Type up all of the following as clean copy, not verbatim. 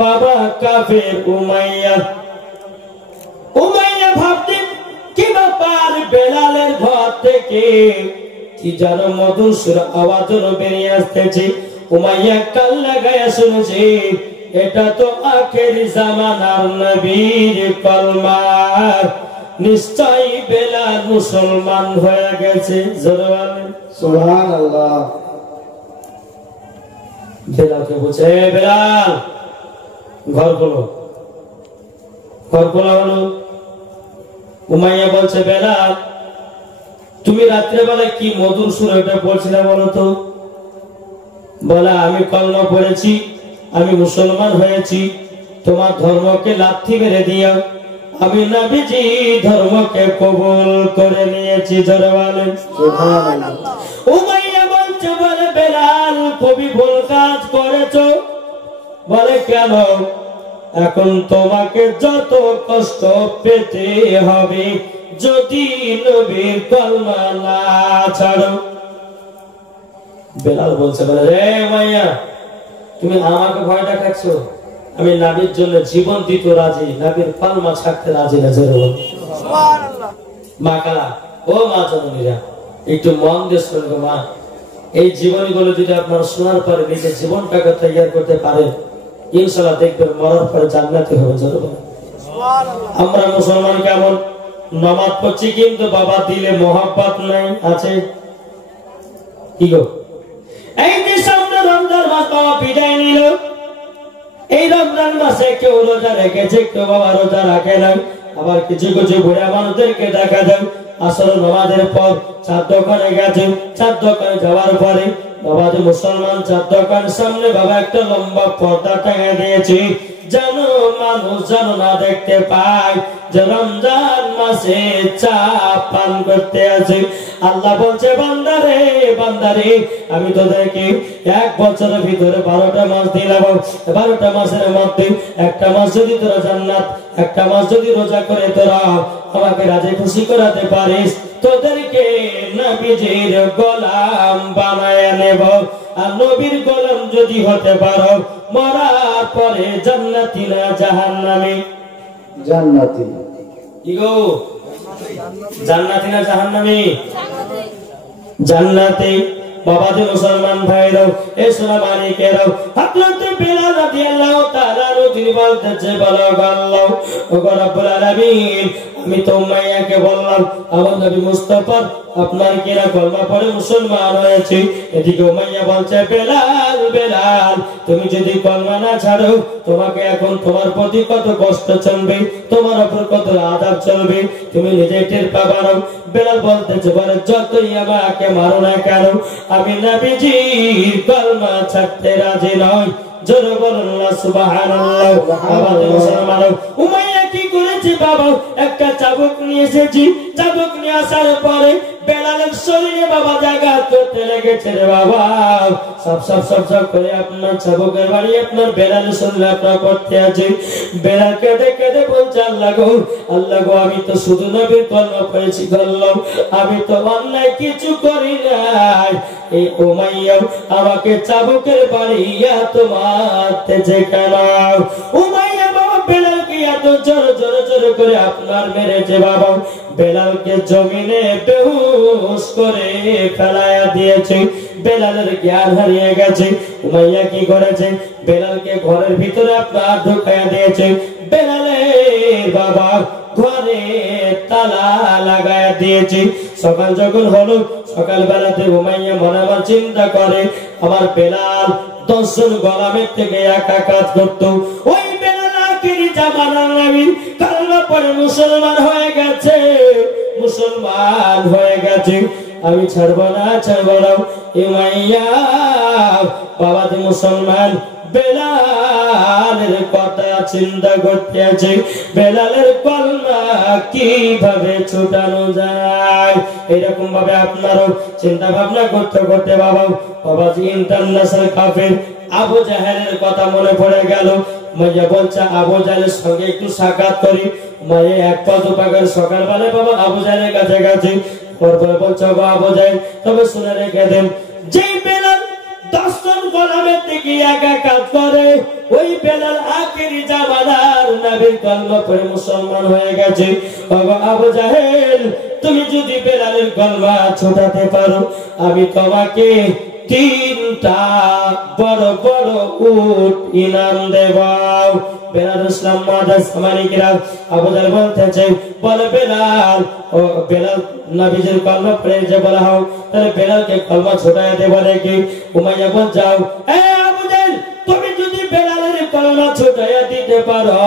বাবা কাফের উমাইয়া ভাবতেন কি ব্যাপার, বেলালের ঘর থেকে কি যেন মধুর সুর আওয়াজ বেরিয়ে আসতেছে। উমাইয়া কান লাগায়া শুনেছে এটা তো আখেরি জামানার নবীর কলমা, নিশ্চয়ই বেলাল মুসলমান হয়ে গেছে। জোরে বলেন সুবহানাল্লাহ। বেলালকে বলছে বেলাল ঘর খোলো হলো। উমাইয়া বলছে বেলাল তুমি রাত্রেবেলা কি মধুর সুর এটা পড়ছিলে বলো তো? বলে আমি কলমা পড়েছি, আমি মুসলমান হয়েছি, তোমার ধর্মকে লাথি মেরে দিয়া আমি নবীজি ধর্মকে কবুল করে নিয়েছি। জোরে বলেন সুবহানাল্লাহ। উমাইয়া বলছে বলে বেলাল খুবই ভুল কাজ করেছো। বলে কেন? এখন তোমাকে যত কষ্ট পেতে হবে যদি নবীর কলমা না ছাড়ো। বেলাল বলছে বলে রে মাইয়া তুমি আমাকে ভয় দেখাচ্ছ, আমি নবীর জন্য জীবন দিতে রাজি, নবীর কলমা ছাড়তে রাজি না। জোরে বল সুবহানাল্লাহ। মা কালা ও মা জননীরা একটু মন দিয়ে শুনবে মা, এই জীবনীগুলো যদি আপনারা শোনার পরে নিজের জীবনটাকে তৈরি করতে পারেন ইনশাআল্লাহ দেখবেন মরার পরে জান্নাতে হবে। জোরে বল সুবহানাল্লাহ। আমরা মুসলমান কেমন নামাজ পড়ছি কিন্তু বাবা দিলে মোহাব্বত নাই আছে কি গো? এই যে সামনে রমজান মাস বাবা বিদায় নিল, এই রমজান মাসে কেউ রোজা রেখেছে কেউ বাবা রোজা রাখে না। আবার কিছু কিছু বুড়া মানুষদেরকে দেখা যায় আসর নামাজের পর চার দোকানে গেছে, চার দোকানে যাওয়ার পরে বাবা যে মুসলমান চার দোকান সামনে বাবা একটা লম্বা পর্দা টাঙিয়ে দিয়েছে যেন মানুষ যেন না দেখতে পায় যে রমজান মাসে চা পান করতে আছে। আল্লাহ বলছে বান্দারে বান্দারে আমি তোদেরকে এক বছরের ভিতরে 12টা মাস দিলাম, 12টা মাসের মধ্যে একটা মাস যদি তোরা জান্নাত, একটা মাস যদি রোজা করে তোরা আমাকে রাজি খুশি করাতে পারিস তোদেরকে নবীজির গোলাম বানায় নেব। আর নবীর গোলাম যদি হতে পারো মরার পরে জান্নাতি না জাহান্নামী? জান্নাতি। কি গো জান্নাতি না জাহান্নামী? জান্নাতি। বাবা যে মুসলমান ভাইরাও এ সোনা মানিকেরাও হযরত বিলাল রাদিয়াল্লাহু তাআলা তিনি বলতেছে বলো আল্লাহ ও রব্বুল আলামিন আমি তো উমাইয়াকে বললাম আমার নবী মুস্তাফা আপনার কিরা কলমা পড়ে মুসলমান হয়েছে। এদিকে উমাইয়া বলছে বেলাল বেলাল তুমি যদি কলমা না ছাড়ো তোমাকে এখন তোমার প্রতি কত কষ্ট চলবে, তোমার উপর কত আযাব চলবে তুমি নিজে টের পাবা না। বেলাল বলতেছে বলে যতই আমাকে মারো না কেন আমি নবীজির কলমা ছাড়তে রাজি নই। জোরে বলুন না সুবহানাল্লাহ। বাবা মুসলমান উমাইয়া কি করেছে বাবা একটা চাবুক নিয়ে এসেছি, চাবুক নিয়ে আসার পরে বেলালের শরীরে বাবা জায়গা করতে লেগেছে রে বাবা সব সব সব সব করে আপনার চাবুকের বাড়ি আপনার বেলালের শরীরে আপনার করতে আছে। বেলাল কেঁদে কেঁদে বলছে আল্লাহ গো আমি তো শুধু নবীর কলমা পড়েছি আল্লাহ, আমি তো অন্যায় কিছু করি নাই। এই উমাইয়া আমাকে চাবুকের বাড়ি এত মারতেছে কেন? উমাইয়া বাবা বেলালকে এত জোরে জোরে জোরে করে আপনার মেরেছে বাবা বেলালকে জমিনে বেহুশ করে ফেলায়া দিয়েছে, বেলালের জ্ঞান হারিয়ে গেছে। উমাইয়া কি করেছে বেলালকে ঘরের ভিতরে আপনার ঢুকাইয়া দিয়েছে, বেলালের বাবা ঘরে তালা লাগায়া দিয়েছে। সকাল যখন হলো সকাল বেলাতে উমাইয়া মনে মনে চিন্তা করে আমার বেলাল 10 জন গোলামের থেকে একা কাজ করতো, ওই বেলাল আখেরি জামানার নবী কলমা পড়ে মুসলমান হয়ে গেছে, মুসলমান হয়ে গেছে আমি ছাড়বো না ছাড়বো না। উমাইয়া বাবা যে মুসলমান বেলালের কথা চিন্তা করতে আছে বেলালের কলমা কিভাবে ছুটানো যায়। এরকম ভাবে আপনারও চিন্তা ভাবনা করতে করতে বাবাজি ইন্টারন্যাশনাল কাফের আবু জাহেলের কথা মনে পড়ে গেল। মাইয়া বলছে আবু জাহেলের সঙ্গে একটু সাক্ষাৎ করি। মাইয়া এক পা দুপাকের সকালবেলায় বাবা আবু জাহেলের কাছে গেছে, পরপরে বলছে আবু জাহেল তবে শুনে রেখে দেন যেই বেলাল 10 জন গোলামের থেকে একা কাজ করে। ওই বেলাল আখেরি জামানার নবীর কলমা পড়ে মুসলমান হয়ে গেছে। আবু জাহেল, তুমি যদি বেলালের কলমা ছোটাতে পারো, আমি তোমাকে 3টা বড় বড় উট ইনাম দেব। বেলাল ইসলাম মাদাস মালিকরা আবু জাহেল বলতেছে, বলে বেলাল, ও বেলাল নবীজির কলমা পড়ে যে বলা হোক, তাহলে বেলালকে কলমা ছোটায় দেব নাকি? উমাইয়া বল, যাও। আবু জাহেল, তুমি যদি বেলালের কলমা ছোটাইয়া দিতে পারো,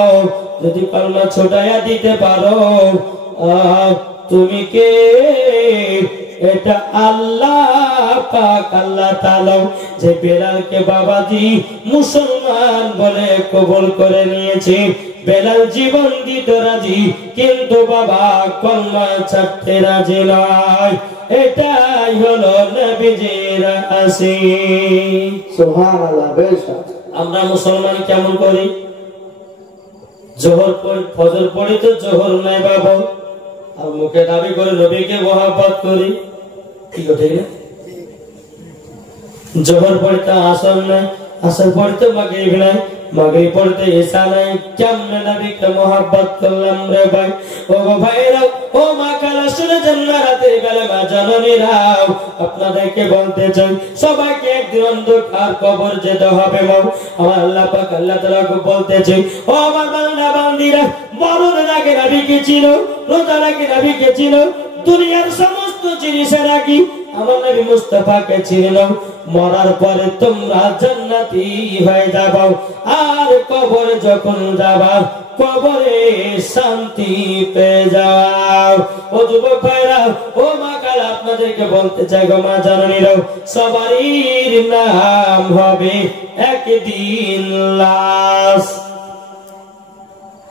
যদি কলমা ছোটাইয়া দিতে পারো, তুমি কে? এটা আল্লাহ পাক, আল্লাহ তাআলা যে বেলালকে বাবাজি মুসলমান বলে কবুল করে নিয়েছে। বেলাল জীবন দিতে রাজি, কিন্তু বাবা কলমা ছাড়তে রাজি নয়। এটাই হলো নবীজির আসিক। সুবহানাল্লাহ। বেশ আমরা মুসলমান কেমন করি? জোহর পড়ি, ফজর পড়ি তো জোহর নাই বাবা, আর মুখে দাবি করে নবীকে মোহাব্বত করি। ঠিক ঠিক না? জোহর পড়তে আসর নাই, আসর পড়তে মাগরিব নাই, মাগরিব পড়তে ঈশা নাই। কেমনে নবীকে মোহাব্বত করলাম রে ভাই? ও ভাইরা, ও মা কালা শুনে জান্নাতের কালেমা জননীরাও, আপনাদেরকে বলতে চাই, সবাইকে একদিন অন্ধকার কবর যেতে হবে। আমার আল্লাহ পাক আল্লাহ তাআলা বলতে চাই, ও আমার বান্দা বান্দীরা, মরণের আগে নবীকে চিনো, রোজার আগে নবীকে চিনো, দুনিয়ার সমস্ত জিনিসের আগে আমার নবী মুস্তাফাকে চিনে নাও। মরার পরে তোমরা জান্নাতি হয়ে যাবে। আর কবরে যখন যাবা, কবরে শান্তি পেয়ে যাও। ও যুবক ভাইরা, ও মা কাল, আপনাদেরকে বলতে চাই গো মা জননীরা, সবারই নাম হবে একদিন লাশ।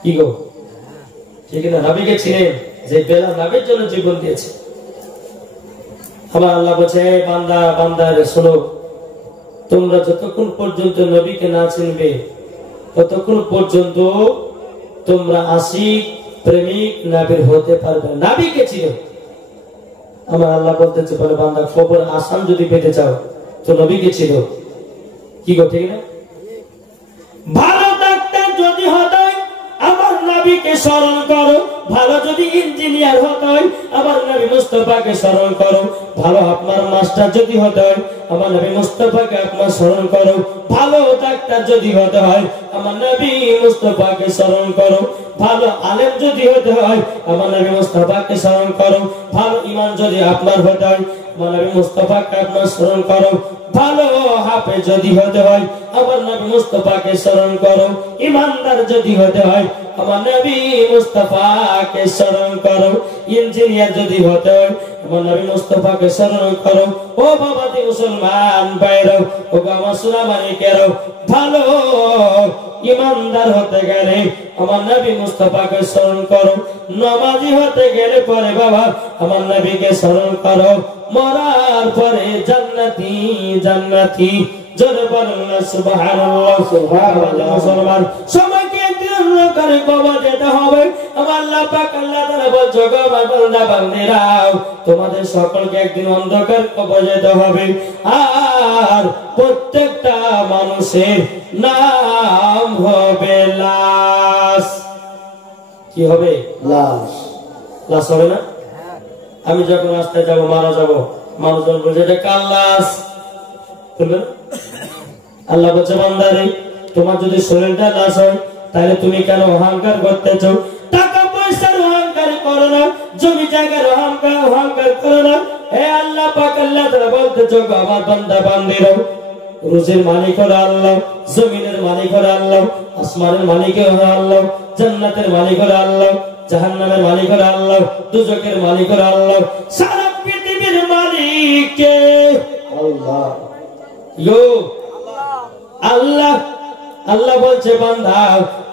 কি গো, ঠিক না? নবীকে চিনেন যে বেলাল নবীর জন্য জীবন দিয়েছে। আমার আল্লাহ বলছে, বান্দা বান্দারে শোনো, তোমরা যতক্ষণ পর্যন্ত নবীকে না চিনবে, ততক্ষণ পর্যন্ত তোমরা আশিক প্রেমিক নবীর হতে পারবে। নবীকে চিনো। আমার আল্লাহ বলতেছে, বলে বান্দা, খবর আসান যদি পেতে চাও তো নবীকে চিনো। কি গো, ঠিক না? ভালো ডাক্তার যদি হতে হয়, আমার নবীকে স্মরণ করো। ভালো যদি ইঞ্জিনিয়ার হতে হয়, আমার নবী মুস্তাফাকে স্মরণ করো। ভালো আপনার মাস্টার যদি হতে হয়, আমার নবী মুস্তাফাকে আপনার স্মরণ করো। ভালো ডাক্তার যদি হতে হয়, আমার নবী মুস্তাফাকে স্মরণ করো। ভালো আলেম যদি হতে হয়, আমার নবী মুস্তাফাকে স্মরণ করো। ভালো ঈমান যদি আপনার হতে হয়, আমার নবী মুস্তাফাকে আপনার স্মরণ করো। ভালো হাফেজ যদি হতে হয়, আমার নবী মুস্তাফাকে স্মরণ করো। ঈমানদার যদি হতে হয়, আমার নবী মুস্তাফাকে স্মরণ করো। ইঞ্জিনিয়ার যদি হতে হয়, আমার নবী মুস্তাফাকে স্মরণ করো। ও বাবাজি মুসলমান ভাইরা, ও আমার সুনামানিকেরা, ভালো ঈমানদার হতে গেলে আমার নবী মুস্তাফাকে স্মরণ করো। নামাজি হতে গেলে পরে বাবা আমার নবীকে স্মরণ করো। মরার পরে জান্নাতি জান্নাতি, জোরে বলুন না সুবহানাল্লাহ। সুবহানাল্লাহ। মুসলমান সবাইকে একদিন অন্ধকারে কবর যেতে হবে। আমার আল্লাহ পাক আল্লাহ তাআলা বলছে, গো আমার বান্দা বান্দীরা, তোমাদের সকলকে একদিন অন্ধকার কবর যেতে হবে। আর প্রত্যেকটা মানুষের নাম হবে লাশ। কি হবে? লাশ। লাশ হবে না? আমি যখন রাস্তায় যাবো, মারা যাবো, মানুষজন বলছে এটা কার লাশ? আল্লাহ বলছে, বান্দারে, তোমার যদি শরীরটা লাশ হয়, তাহলে তুমি কেন অহংকার করতেছ? টাকা পয়সার অহংকার করো না, জমি জায়গার অহংকার করো না। হে আল্লাহ পাক আল্লাহ তাআলা বলতেছ, আমার বান্দা বান্দীরা, রুজির মালিক হলো আল্লাহ, জমিনের মালিক হলো আল্লাহ, আসমানের মালিক হলো আল্লাহ, জান্নাতের মালিক হলো আল্লাহ, জাহান্নামের মালিক হলো আল্লাহ, দুজকের মালিক হলো আল্লাহ। সারা পৃথিবীর মালিক কে? আল্লাহ। আল্লাহ। আল্লাহ বলছে, বান্দা,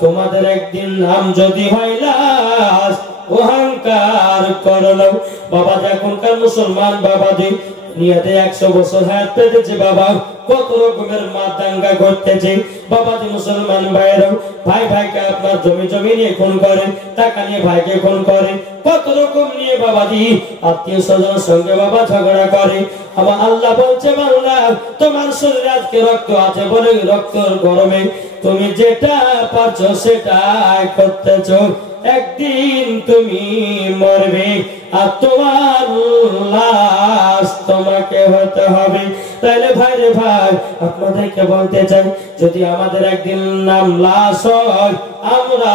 তোমাদের একদিন নাম যদি হয় লাশ, অহংকার করলো। বাবা এখনকার মুসলমান বাবাজি নিয়াতে 100 বছর হায়াত পেতেছে বাবা, কত রকমের মাতাঙ্গা করতেছে বাবাজি। মুসলমান ভাইরা ভাই ভাইকে আপনার জমি নিয়ে খুন করে, টাকা নিয়ে ভাইকে খুন করে, কত রকম নিয়ে বাবাজি আত্মীয় স্বজনের সঙ্গে বাবা ঝগড়া করে। আবার আল্লাহ বলছে বান্দা তোমার শরীরে আজকে রক্ত আছে বলে রক্তের গরমে তুমি যেটা পারছো সেটাই করতেছো, একদিন তুমি মরবে আর তোমার লাশ তোমাকে হতে হবে। তাহলে ভাই রে ভাই আপনাদেরকে বলতে চাই, যদি আমাদের একদিন নাম লাশ হয় আমরা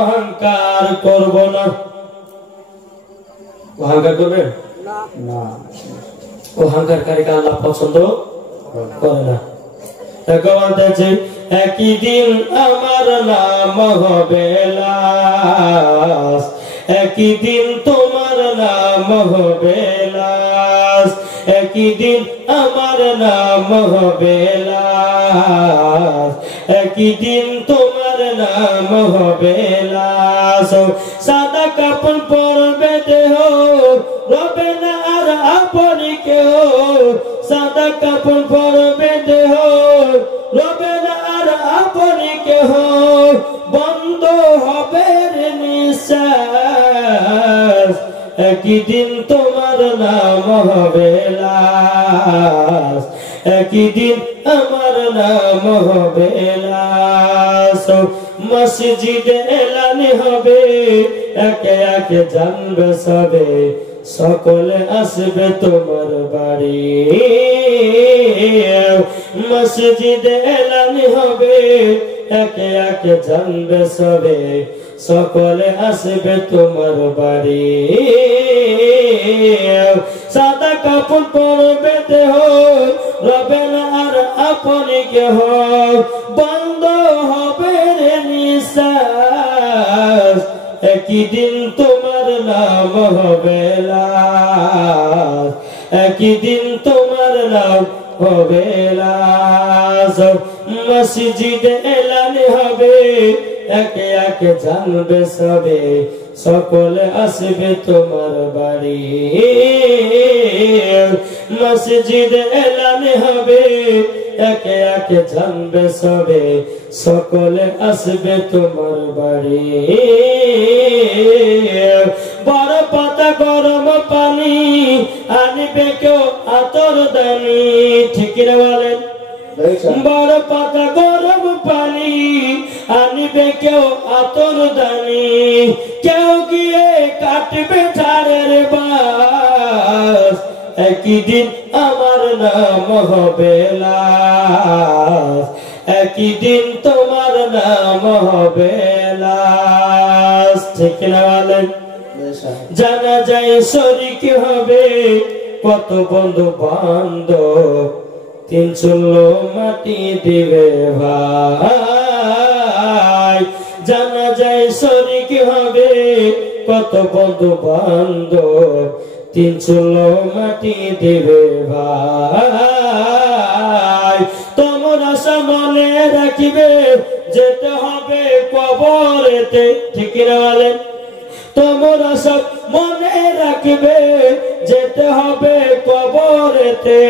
অহংকার করব না। অহংকার করবেন না, অহংকারীকে আল্লাহ পছন্দ করে না। বলতেছে একই দিন আমার নাম হবে লাশ, একই দিন তোমার নাম হবে লাশ, একই দিন আমার নাম হবে লাশ, একই দিন তোমার নাম হবে লাশ। সাদা কাপড় পরবে দেহ রবে না আর আপনি কেহ, সাদা কাপড় পরবে দেহ রবে না আর আপনি কেহ, বন্ধ হবে নিঃশ্বাস, একই দিন তোমার নাম হবে লাশ, একই দিন আমার নাম হবে লাশ। মসজিদে এলানি হবে একে একে জানবে সবে, সকলে আসবে তোমার বাড়ি। মসজিদে এলানি হবে একে একে জানবে সবে, সকলে আসবে তোমার বাড়ি। সাদা কাপড় পরবে দেহ রবে না আর আপনি কেহ, বন্ধ হবে নিঃশ্বাস, একই দিন তোমার নাম হবে লাশ, একই দিন তোমার নাম হবে লাশ। মসজিদে এলানি হবে একে একে জানবে সবে, সকলে আসবে তোমার বাড়ি। মসজিদে এলানি হবে একে একে জানবে সবে, সকলে আসবে তোমার বাড়ি। বড় পাতা গরম পানি আনবে কেউ আতর দানি, ঠিক না বলেন? বড় পাতা গরম পানি আনবে কেউ আতর দানি, কেউ গিয়ে কাটবে ঝাড়ের বাস, একই দিন আমার নাম হবে লাশ, একই দিন তোমার নাম হবে লাশ, ঠিক না বলেন? জানা যায় শরীক হবে কত বন্ধু বান্ধব, 3 চুলো মাটি দিবে ভাই। জানা যায় শরীক হবে কত বন্ধু বান্ধব, 3 চুলো মাটি দিবে ভাই। তোমরা সামনে রাখিবে যেতে হবে কবরেতে, ঠিক না বলেন? তোমরা সব মনে রাখবে যেতে হবে কবরেতে,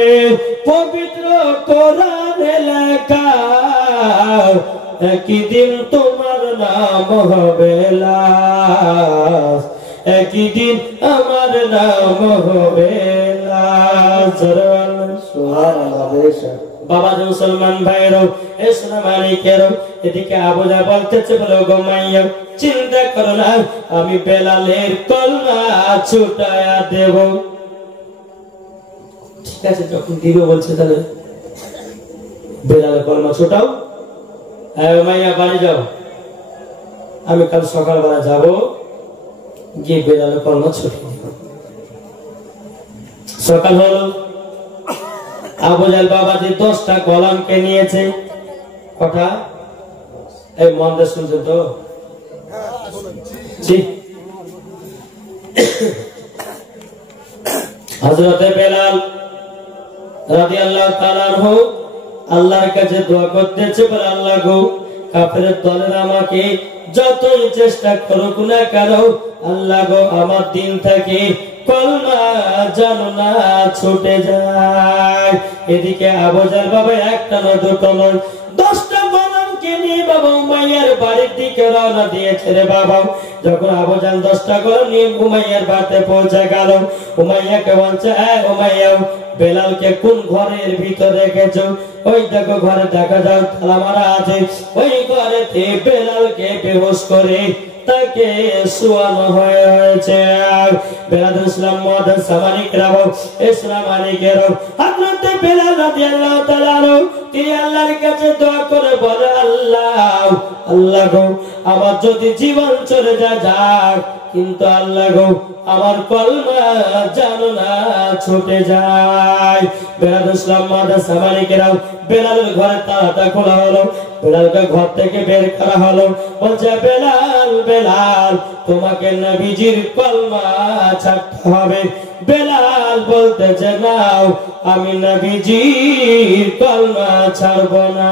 পবিত্র কোরআনে লেখা একই দিন তোমার নাম হবে লাশ, একই দিন আমার নাম হবে লাশ। বাবা মুসলমান ভাইরাও ইসলামানিকেরও এদিকে আবুদা বলতেছে বলো গো মাইয়া চিন্তা করো না, আমি বেলালের কলমা ছুটায়া দেব। ঠিক আছে, যখন দিবে বলছে তাহলে বেলালের কলমা ছুটাও। মাইয়া বাড়ি যাও, আমি কাল সকালবেলা যাব, গিয়ে বেলালের কলমা ছুটিয়ে দেব। সকাল হলো, আবু জাহেল বাবাজি 10টা গোলামকে নিয়েছে। কটা? এই মন্দে শুনছেন তো? হযরতে বেলাল রাদিয়াল্লাহু তাআলা আনহু আল্লাহর কাছে দোয়া করতেছে, বলে আল্লাহ গো কাফেরের দলের আমাকে যতই চেষ্টা করুক না কেন আল্লাহ গো আমার দিন থেকে কলমা যেন না ছুটে যায়। এদিকে আবু জাহল বাবা একটা নয় দুটো নয় 10টা গোলামকে নিয়ে বাবা উমাইয়ার বাড়ির দিকে রওনা দিয়েছে রে বাবা। যখন আবু জাহল 10টা গোলাম নিয়ে উমাইয়ার বাড়িতে পৌঁছে গেল, উমাইয়াকে বলছে উমাইয়া বেলালকে কোন ঘরের ভিতর রেখেছো? ওই দেখো ঘরে দেখা যাও তালা মারা আছে, ওই ঘরেতে বেলালকে বেহুশ করে তাকে শোয়ানো হয়েছে। বেলাল ইসলাম মুআদ্দিন সামানিকরাও ইসলামানিকেরাও হযরত বেলাল রাদিয়াল্লাহু তাআলা তিনি আল্লাহর কাছে দোয়া করে বলে আল্লাহ আল্লাহ গো আমার যদি জীবন চলে যায় যাক, কিন্তু আল্লাহ গো আমার কলমা যেন না ছুটে যায়। বেলাল ইসলাম মুআদ্দিন সামানিকরাও বেলালের ঘরে তালাটা খোলা হলো, বেলালকে ঘর থেকে বের করা হলো। বলছে বেলাল বেলাল তোমাকে নবীজির কলমা ছাড়তে হবে। বেলাল বলতেছে নাও আমি নবীজির কলমা ছাড়বো না।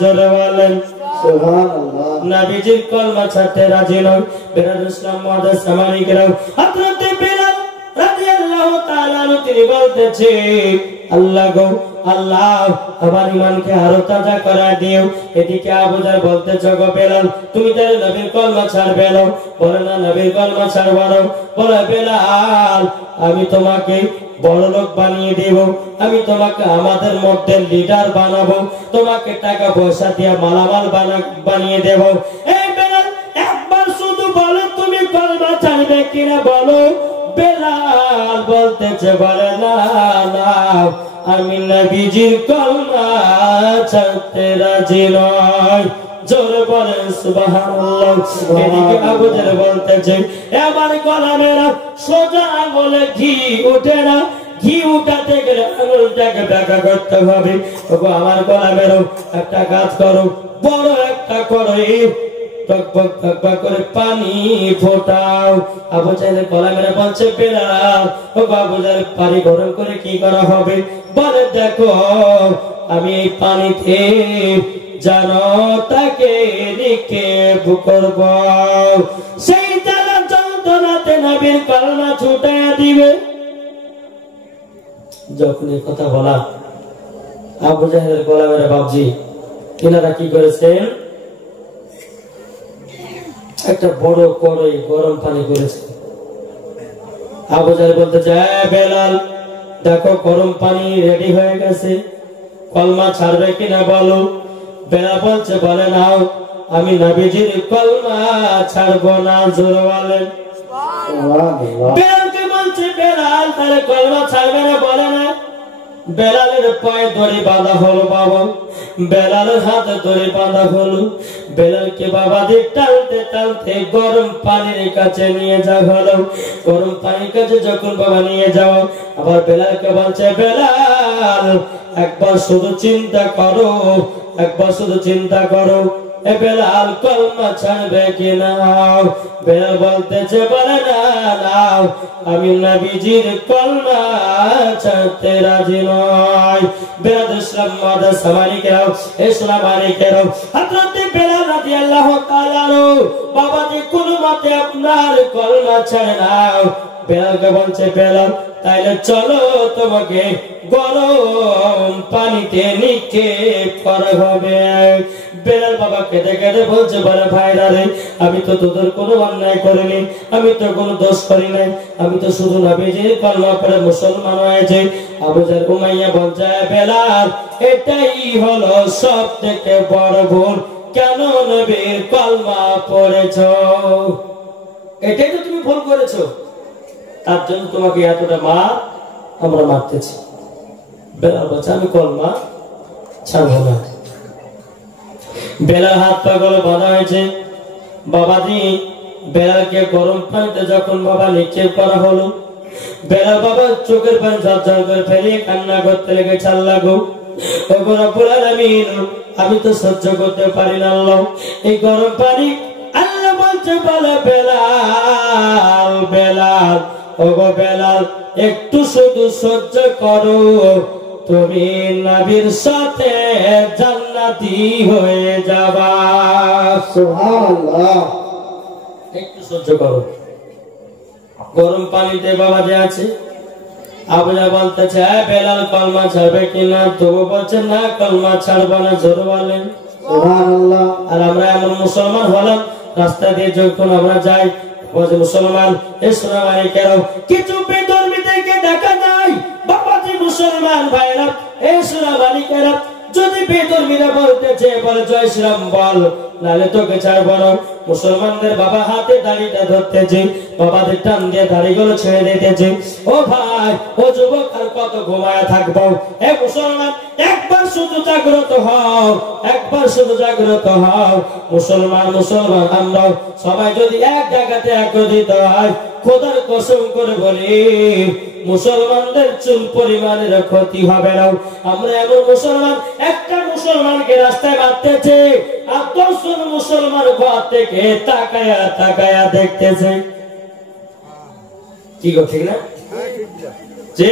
জোরে বলেন সুবহানাল্লাহ। নবীজির কলমা ছাড়তে রাজি নয়। বেলাল ইসলাম মুআদ্দিন সামানিকরাও হযরত বেলাল রাদিয়াল্লাহু তাআলা তিনি বলতেছে আল্লাহ গো আল্লাহ আমার ঈমানকে আরো তাজা করে দিও। এদিকে আবু জাহল বলতেছে গো বেলাল তুমি তাহলে নবীর কলমা ছাড়বে না? বলে না নবীর কলমা ছাড়বো না। বলে বেলাল আমি তোমাকে বড় লোক বানিয়ে দেব, আমি তোমাকে আমাদের মধ্যে লিডার বানাবো, তোমাকে টাকা পয়সা দিয়ে মালামাল বানিয়ে দেব। এই বেলাল একবার শুধু বলো তুমি কলমা ছাড়বে কিনা বলো। বেলাল বলতেছে বলে না না আমি নবীজির কলমা ছাড়তে রাজি নয়। জোরে বলেন সুবহানাল্লাহ। এদিকে আবু জাহল বলতেছে আমার গোলামেরা সোজা আঙুলে ঘি ওঠে না, ঘি উঠাতে গেলে আঙুলটাকে ব্যাকা করতে হবে। ওগো আমার গোলামেরও একটা কাজ করো, বড় একটা করো, টকবক টকবক করে পানি ফোটাও। আবু জাহলের গোলামেরা বলছে বেলাল ওগো আবু জাহল পানি গরম করে কি করা হবে? বলে দেখো আমি এই পানিতে জনতাকে নিক্ষেপ করব, সেই জ্বালা যন্ত্রণাতে নবীর কলমা ছুটাইয়া দিবে। যখন এই কথা বলা আবু জাহলের গোলামেরা বাবজি তিনারা কি করেছেন? একটা বড় কড়াই গরম পানি করেছে। আবু জাহল বলতে যায় বেলাল দেখো গরম পানি রেডি হয়ে গেছে, কলমা ছাড়বে কিনা বলো। বেলাল বলছে বলে নাও আমি নবীজির কলমা ছাড়বো না। জোরে বলেন সুবহানাল্লাহ। বেলালকে বলছে বেলাল তাহলে কলমা ছাড়বে না? বলে না। বেলালের পায়ে দড়ি বাঁধা হলো বাবা, বেলালের হাতে দড়ি বাঁধা হলো। বেলালকে বাবা দিয়ে টানতে টানতে গরম পানির কাছে নিয়ে যাওয়া হলো। গরম পানির কাছে যখন বাবা নিয়ে যাও আবার বেলালকে বলছে বেলাল একবার শুধু চিন্তা করো, একবার শুধু চিন্তা করো এ বেলাল কলমা ছাড়বে কিনা? বেলাল বলতেছে বলে না নাও আমি নবীজির কলমা ছাড়তে রাজি নয়। বেলাল ইসলাম মুআদ্দিন সামানিকরাও ইসলামানিকরাও হযরত বেলাল রাদিয়াল্লাহু তাআলা বাবা যে কোনো মতে আপনার কলমা ছাড়ে নাও। বেলালকে বলছে বেলাল তাইলে চলো তোমাকে গরম পানিতে নিক্ষেপ করা হবে। বেলাল বাবা কেঁদে কেঁদে বলছে বলে ভাইরা রে আমি তো তোদের কোনো অন্যায় করিনি, আমি তো কোনো দোষ করি নাই, আমি তো শুধু নবীজির কলমা পড়ে মুসলমান হয়েছে। আবু জাহল উমাইয়া বলছে বেলাল এটাই হলো সব থেকে বড় ভুল, কেন নবীর কলমা পড়েছো? এটাই তো তুমি ভুল করেছো, তার জন্য তোমাকে এতটা মার আমরা মারতেছি। বেলাল বলছে আমি কলমা ছাড়বো না। বেলাল হাত পা গলে বাঁধা হয়েছে। বাবাজি বেলালকে গরম পানিতে যখন বাবা নিক্ষেপ করা হলো বেলাল বাবা চোখের পানি ঝরঝর করে ফেলিয়ে কান্না করতে লেগেছে আল্লাহ গো ওগো রব্বুল আলামিন আমি তো সহ্য করতে পারি না আল্লাহ এই গরম পানি। আল্লাহ বলছে বলে বেলাল বেলাল ওগো বেলাল একটু শুধু সহ্য করো, তুমি নবীর সাথে জান্নাতি হয়ে যাবা। সুবহানাল্লাহ। একটু সহ্য করো। গরম পানিতে বাবা যে আছে, আবুজা বলতে চায় বেলাল কলমা ছাড়বে কিনা, তবু বলছে না কলমা ছাড়বো না, জোর বলেন সুবহানাল্লাহ। আর আমরা এমন মুসলমান হলাম, রাস্তা দিয়ে যখন আমরা যাই বলছে মুসলমান, ইসলামানি কেরাও কিছু বেধর্মীদেরকে দেখা যায় বাবাজি মুসলমান ভাইরা, ইসলামানি কেরাও যদি বেধর্মীরা বলতেছে বলে জয় শ্রীরাম বল, নাহলে তোকে ছাড়বো না। মুসলমানদের বাবা হাতে দাড়িটা ধরতেছে, বাবাদের টান দিয়ে দাড়িগুলো ছেড়ে দিতেছে। ও ভাই, ও যুবক, আর কত ঘুমায় থাকবো? এ মুসলমান, একবার শুধু জাগ্রত হও, একবার শুধু জাগ্রত হও। মুসলমান মুসলমান আমরা সবাই যদি এক জায়গাতে একত্রিত হয়, খোদার কসম করে বলি মুসলমানদের চুল পরিমাণের ক্ষতি হবে না। আমরা এমন মুসলমান, একটা মুসলমানকে রাস্তায় মারতেছে আর 10 জন মুসলমান ঘর থেকে তাকায়া তাকায়া দেখতেছে। কি গো, ঠিক না? যে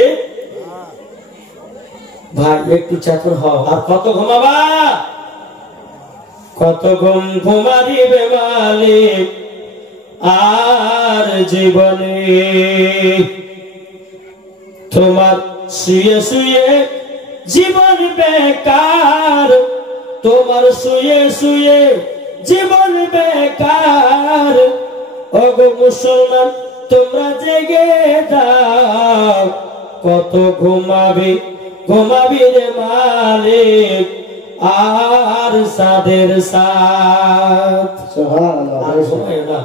ভাই একটু চেতন হও। আর কত ঘুমাবা, কত ঘুম ঘুমা দিবে মালিক আর জীবনে। তোমার শুয়ে শুয়ে জীবন বেকার, তোমার শুয়ে শুয়ে জীবন বেকার। ওগো মুসলমান, তোমরা জেগে যাও, কত ঘুমাবি ঘুমাবি রে মালিক আর সাদের সাথ। ঘুমায় না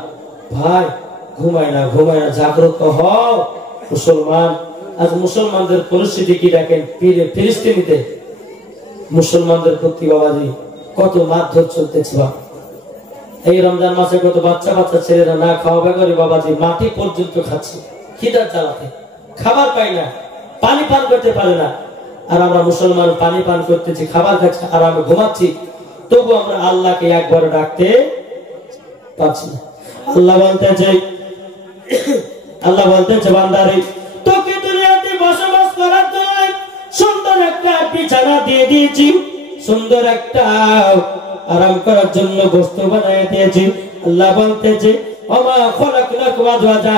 ভাই, ঘুমায় না, ঘুমায় না, জাগ্রত হও মুসলমান। আজ মুসলমানদের পরিস্থিতি কি দেখেন, ফিলিস্তিনিতে মুসলমানদের প্রতি বাবাজি কত মারধর চলতেছে। এই রমজান মাসে কত বাচ্চা বাচ্চা ছেলেরা না খাওয়া বেগরে বাবাজি মাটি পর্যন্ত খাচ্ছে, খিদার জ্বালাতে, খাবার পাই না, পানি পান করতে পারে না। আর আমরা মুসলমান পানি পান করতেছি, খাবার খাচ্ছি, আর আমরা ঘুমাচ্ছি, তবু আমরা আল্লাহকে একবার ডাকতে পারছি না। আল্লাহ বলতেছে বান্দারে, তোকে দুনিয়াতে বসবাস করার জন্য সুন্দর একটা বিছানা দিয়ে দিয়েছি, সুন্দর একটা আরাম করার জন্য বস্তু বানিয়ে দিয়েছি। আল্লাহ বলতেছে ওমা খলাকনাকুম আজওয়াজা,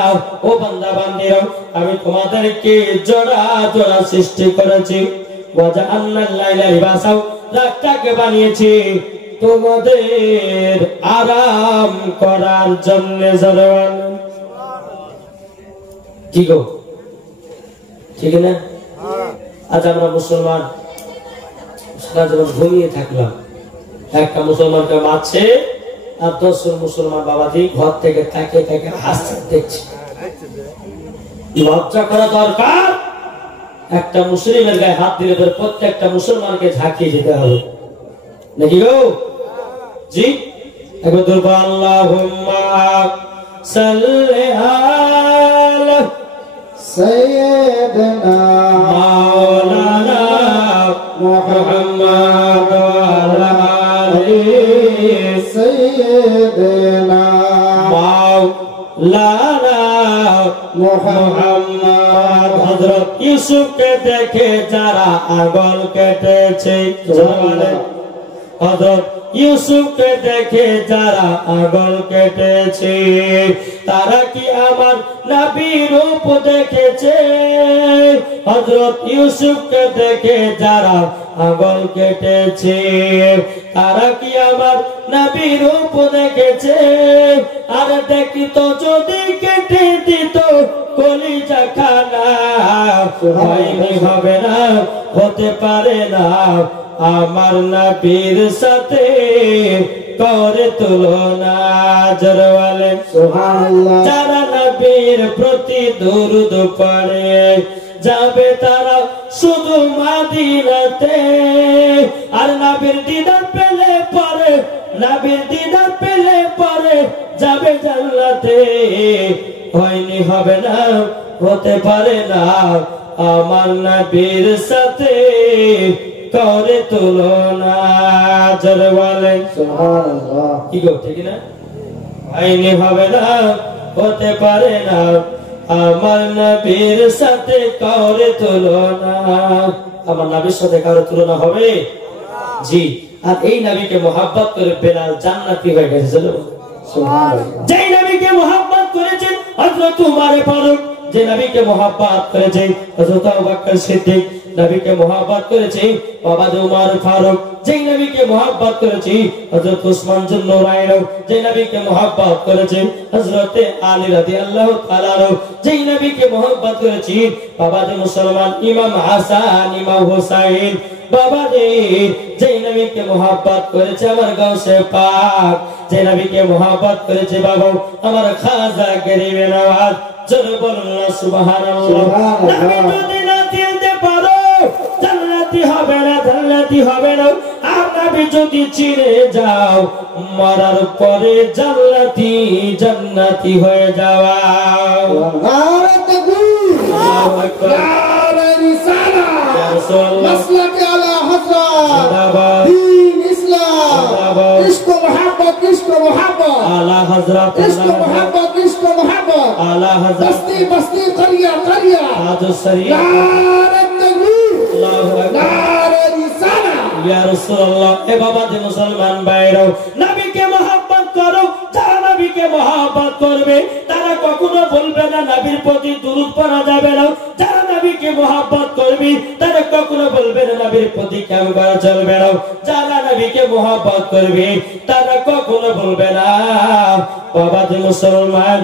ও বান্দা বান্দিরা, আমি তোমাদেরকে জোড়া জোড়া সৃষ্টি করেছি। ওয়াজআলনাল লাইলা লিবাসা, রাতটাকে বানিয়েছি তোমাদের আরাম করার জন্য। জনগণ কি গো, ঠিক না? আজ আমরা মুসলমান সারা জীবন ঘুমিয়ে থাকলাম, একটা মুসলমানকে মারছে আর 10 জন মুসলমান বাবাজি ঘর থেকে তাকে তাকে হাসতে দেখছে। লজ্জা করা দরকার। একটা মুসলিমের গায়ে হাত দিলে পরে প্রত্যেকটা মুসলমানকে ঝাঁকিয়ে যেতে হবে, নাকি গো? জি, একবার দুর্বা আল্লাহুম্মা সাল্লি আলা সাইয়্যিদিনা মাওলানা মুহাম্মদ ওয়া আলি সাইয়্যিদিনা মাওলানা মুহাম্মদ। হযরত ইউসুফকে দেখে যারা আঙুল কেটেছে, হযরত ইউসুফকে দেখে যারা আঙুল কেটেছে, তারা কি আমার নবীর রূপ দেখেছে? হযরত ইউসুফকে দেখে যারা আঙুল কেটেছে, তারা কি আমার নবীর রূপ দেখেছে? আর দেখিত যদি কেটে দিত কলিজা খানা, হয়নি হবে না, হতে পারে না আমার নবীর সাথে করে তুলনা। জোরে বলেন সুবহানাল্লাহ। যারা নবীর প্রতি দুরূদ পড়ে যাবে তারা শুধু মদিনাতে, আর নবীর দিদার পেলে পরে, নবীর দিদার পেলে পরে যাবে জান্নাতে। হয়নি হবে না, হতে পারে না আমার নবীর সাথে করে তুলনা। জোরে বলেন সুবহানাল্লাহ। কি গো, ঠিক না? হয়নি হবে না, হতে পারে না আমার নবীর সাথে করে তুলনা। আমার নবীর সাথে কারো তুলনা হবে? জি। আর এই নবীকে মোহাব্বত করে বেলাল জান্নাতি হয়ে গেছে। সুবহানাল্লাহ। যেই নবীকে মোহাব্বত করেছেন হযরত উমর ফারুক, যে নবীকে মোহাব্বত করেছেন হযরত আবু বকর সিদ্দিক, নবীকে মোহাব্বত করেছে বাবা উমর ফারুক, যেই নবীকে মোহাব্বত করেছে হযরত উসমান যুন্নুরাইন, যেই নবীকে মোহাব্বত করেছে হযরত আলী রাদিয়াল্লাহু তাআলা, যেই নবীকে মোহাব্বত করেছে বাবা মুসলমান ইমাম হাসান ইমাম হুসাইন, বাবা রে যেই নবীকে মোহাব্বত করেছে আমার গাউসে পাক, যে নবীকে মোহাব্বত করেছে বাবা আমার খাজা গরিবে নওয়াজ, জোরে বলুন না সুবহানাল্লাহ। নবী যদি না চিনতে পারো জান্নাতি হবে না, জান্নাতি হবে না। আর নবী যদি চিনে যাও মরার পরে জান্নাতি জান্নাতি হয়ে যাওয়া। নারে তাকবীর, আল্লাহু আকবার, নারে রিসালাত, ইয়া রাসূলুল্লাহ, মাসলাক আলা হযরত, জিন্দাবাদ, দ্বীন ইসলাম, জিন্দাবাদ, ইশক মোহাব্বত, ইশক মোহাব্বত, আলা হযরত, ইশক মোহাব্বত, ইশক মোহাব্বত, আলা হযরত, বস্তি বস্তি করিয়া করিয়া, তাজুস শরিয়া, নারে তাকবীর, আল্লাহু আকবার, নারে রিসালাত। ইয়া রাসূলুল্লাহ। এ বাবা যে মুসলমান ভাইরা, নবীকে মহব্বত করো। যারা নবীকে মহব্বত করবে তারা কখনো বলবে না নবীর প্রতি দুরূদ পড়া যাবে না। যারা নবীকে মহব্বত করবে তারা কখনো বলবে না নবীর প্রতি কেমন করা চলবে না। যারা নবীকে মহব্বত করবে তারা কখনো বলবে না বাবা যে মুসলমান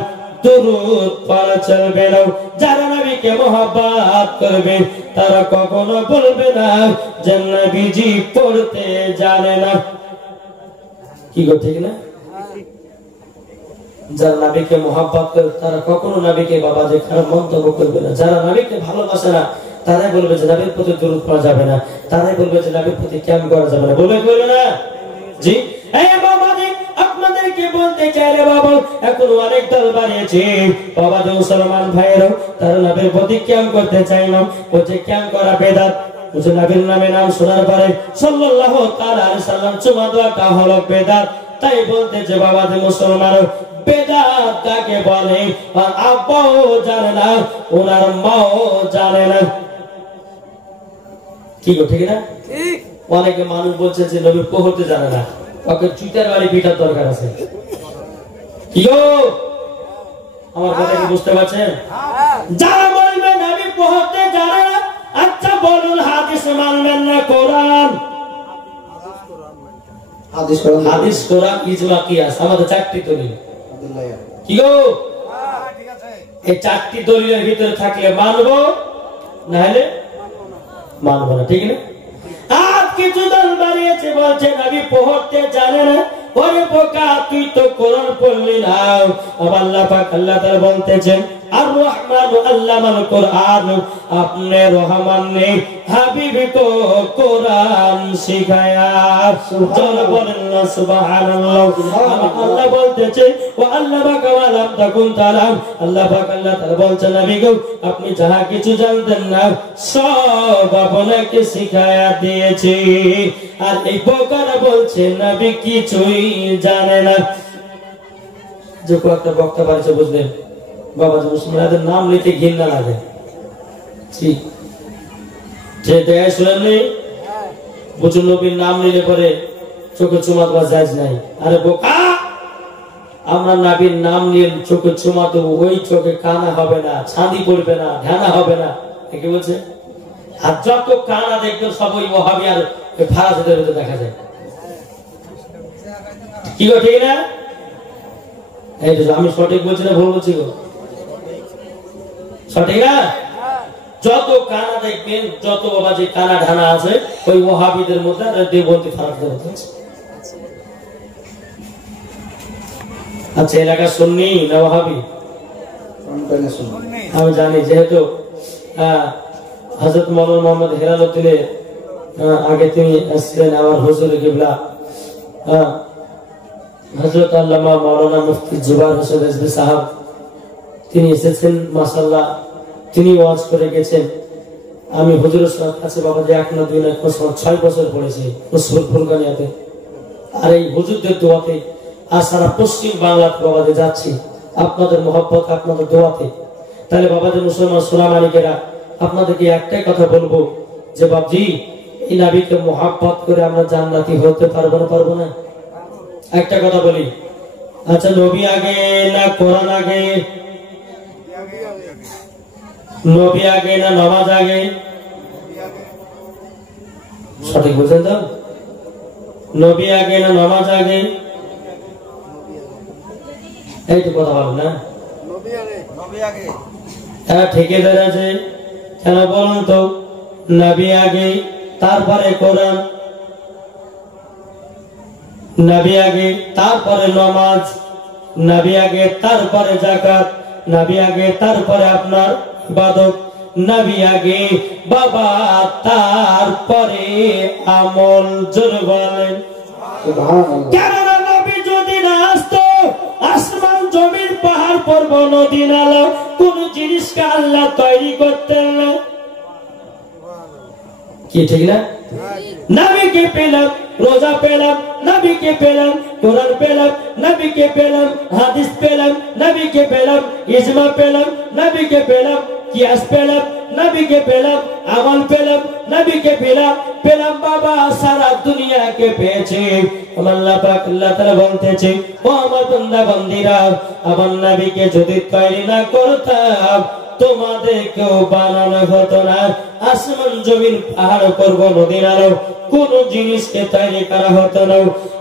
দুরূদ পড়া চলবে না। যারা নবীকে মহব্বত করবে তারা কখনো বলবে না যে নবীজি পড়তে জানে না। কি গো ঠিক না? যারা নবীকে মহব্বত করে তারা কখনো নবীকে বাবা যে খারাপ মন্তব্য করবে না। যারা নবীকে ভালোবাসে না তারাই বলবে যে নবীর প্রতি দুরূদ পড়া যাবে না, তারাই বলবে যে নবীর প্রতি কেমন করা যাবে না। বলবে না? জি। এই বাবা জি আপনাদেরকে বলতে চাই রে বাবা, এখন অনেক দল বাড়িয়েছে বাবা যে মুসলমান ভাইয়েরও তারা নবীর প্রতি কেমন করতে চাই না। বলছে কেমন করা বেদাত, বলছে নবীর নামে নাম শোনার পরে সাল্লাল্লাহু তাআলা আলাইহি সাল্লাম চুমা দেওয়াটা হলো বেদাত। তাই বলতে যে বাবা যে মুসলমান বেদাত কাকে বলে আর আব্বাও জানে না, ওনার মাও জানে না। কি গো ঠিক না? ঠিক। অনেকে মানুষ বলছে যে নবী পড়তে জানে না, ওকে চুতার বাড়ি পিটার দরকার আছে। কি গো আমার কথা কি বুঝতে পারছেন? যারা বলবে নবী পড়তে জানে না, আচ্ছা বলুন হাদিস মানবেন না কোরআন? হাদিস কোরআন ইজমা কিয়াস আমাদের চারটি দলিল। কি গো এই চারটি দলিলের ভিতরে থাকলে মানবো, না হলে মানবো না। ঠিক না? আজ কিছু দল বাড়িয়েছে বলছে নবী পড়তে জানে না। ওরে বোকা, তুই তো কোরআন পড়লি না। আল্লাহ পাক আল্লাহ তাআলা বলতেছেন আর রহমান আল্লামাল কোরআন, আপনি রহমান ने হাবিব को কোরআন শিখায়া। সুবহানাল্লাহ বলেন না সুবহানাল্লাহ। আল্লাহ বলতেছে ওয়া আল্লামাকা মা লাম তাকুন তাআলাম, আল্লাহ পাক আল্লাহ তাআলা বলছেন নবী গো আপনি যাহা কিছু জানতেন না সব আপনাকে শিখায়া দিয়েছি। আর এই বোকারা বলছে নবী কিছুই জানে না। যে কয়েকটা বক্তা বাড়িতে বুঝলেন বাবা যে মুসলমানদের নাম নিতে ঘৃণা লাগে। ঠিক যে দেয় শুনেননি বুঝুন নবীর নাম নিলে পরে চোখে চুমা দেওয়া যায় নাই। আরে বোকা, আমরা নবীর নাম নিয়ে চোখে চুমা দেবো, ওই চোখে কানা হবে না, ছাঁদি পড়বে না, ঢানা হবে না। কি বলছে? আর যত কানা দেখবে সব ওই ওয়াহাবি আর ফারাসিদের মধ্যে দেখা যায়। কি গো ঠিক না? এই আমি সঠিক বলছি না ভুল বলছি গো? সঠিক না? যত কানা দেখবেন, যত বাবা যে কানা ঢানা আছে ওই ওয়াহাবিদের মধ্যে আর দেওবন্দি ফারাসিদের মধ্যে আছে। আচ্ছা এলাকা সুন্নি না ওয়াহাবি? আমি জানি, যেহেতু হযরত মাওলানা মোহাম্মদ হেলালুদ্দিনের আগে তিনি আসলেন আমার হুজুরে কিবলা হযরত আল্লামা মাওলানা মুফতি জুবাইর হোসেন রিজভী সাহেব, তিনি এসেছেন মাশাআল্লাহ, তিনি ওয়াজ করে গেছেন। আমি হুজুরের কাছে বাবা যে 1 না 2 না 6 বছর পড়েছি উসফুল ফুরকানিয়াতে। আর এই হুজুরদের দোয়াতে আর সারা পশ্চিম বাংলাতে বাবাতে যাচ্ছি আপনাদের মহব্বত, আপনাদের দোয়াতে। তাহলে বাবাদের মুসলমান সোনা মালিকেরা আপনাদেরকে একটাই কথা বলবো, যে বাবজি এই নবীকে মোহাব্বত করে আমরা জান্নাতি হতে পারবো না? একটা কথা বলি, আচ্ছা নবী আগে না কোরআন আগে? নবী আগে না নামাজ আগে? সঠিক বুঝছেন তো? নবী আগে না নামাজ আগে? এই তো কথা বল না, তারা ঠিকাদার আছে কেন বলুন তো? নবী আগে তারপরে কোরআন, নবী আগে তারপরে নামাজ, নবী আগে তারপরে যাকাত, নবী আগে তারপরে আপনার ইবাদত, নবী আগে বাবা তারপরে আমল। জোরে বলেন কেননা নবী যদি না আসতো আসমান জমিন পাহাড় পর্বত নদী নালা কোন জিনিসকে আল্লাহ তৈরি করতেন না। কি ঠিক না? নবীকে পেলাম, রোজা পেলাম, নবীকে পেলাম, কোরআন পেলাম, নবীকে পেলাম, হাদিস পেলাম, নবীকে পেলাম, ইজমা পেলাম, নবীকে পেলাম, কিয়াস পেলাম, নবীকে পেলাম, আমল পেলাম, নবীকে পেলাম বাবা সারা দুনিয়াকে পেয়েছে। আল্লাহ পাক আল্লাহ তাআলা বলতেছে, ও আমার বান্দা বান্দীরা, আমার নবীকে যদি তৈরি না করতাম তোমাদেরকেও বানানো হতো না। আসমান জমিন পাহাড় পর্বত নদী নালা কোন জিনিসকে তৈরি করা হতো না।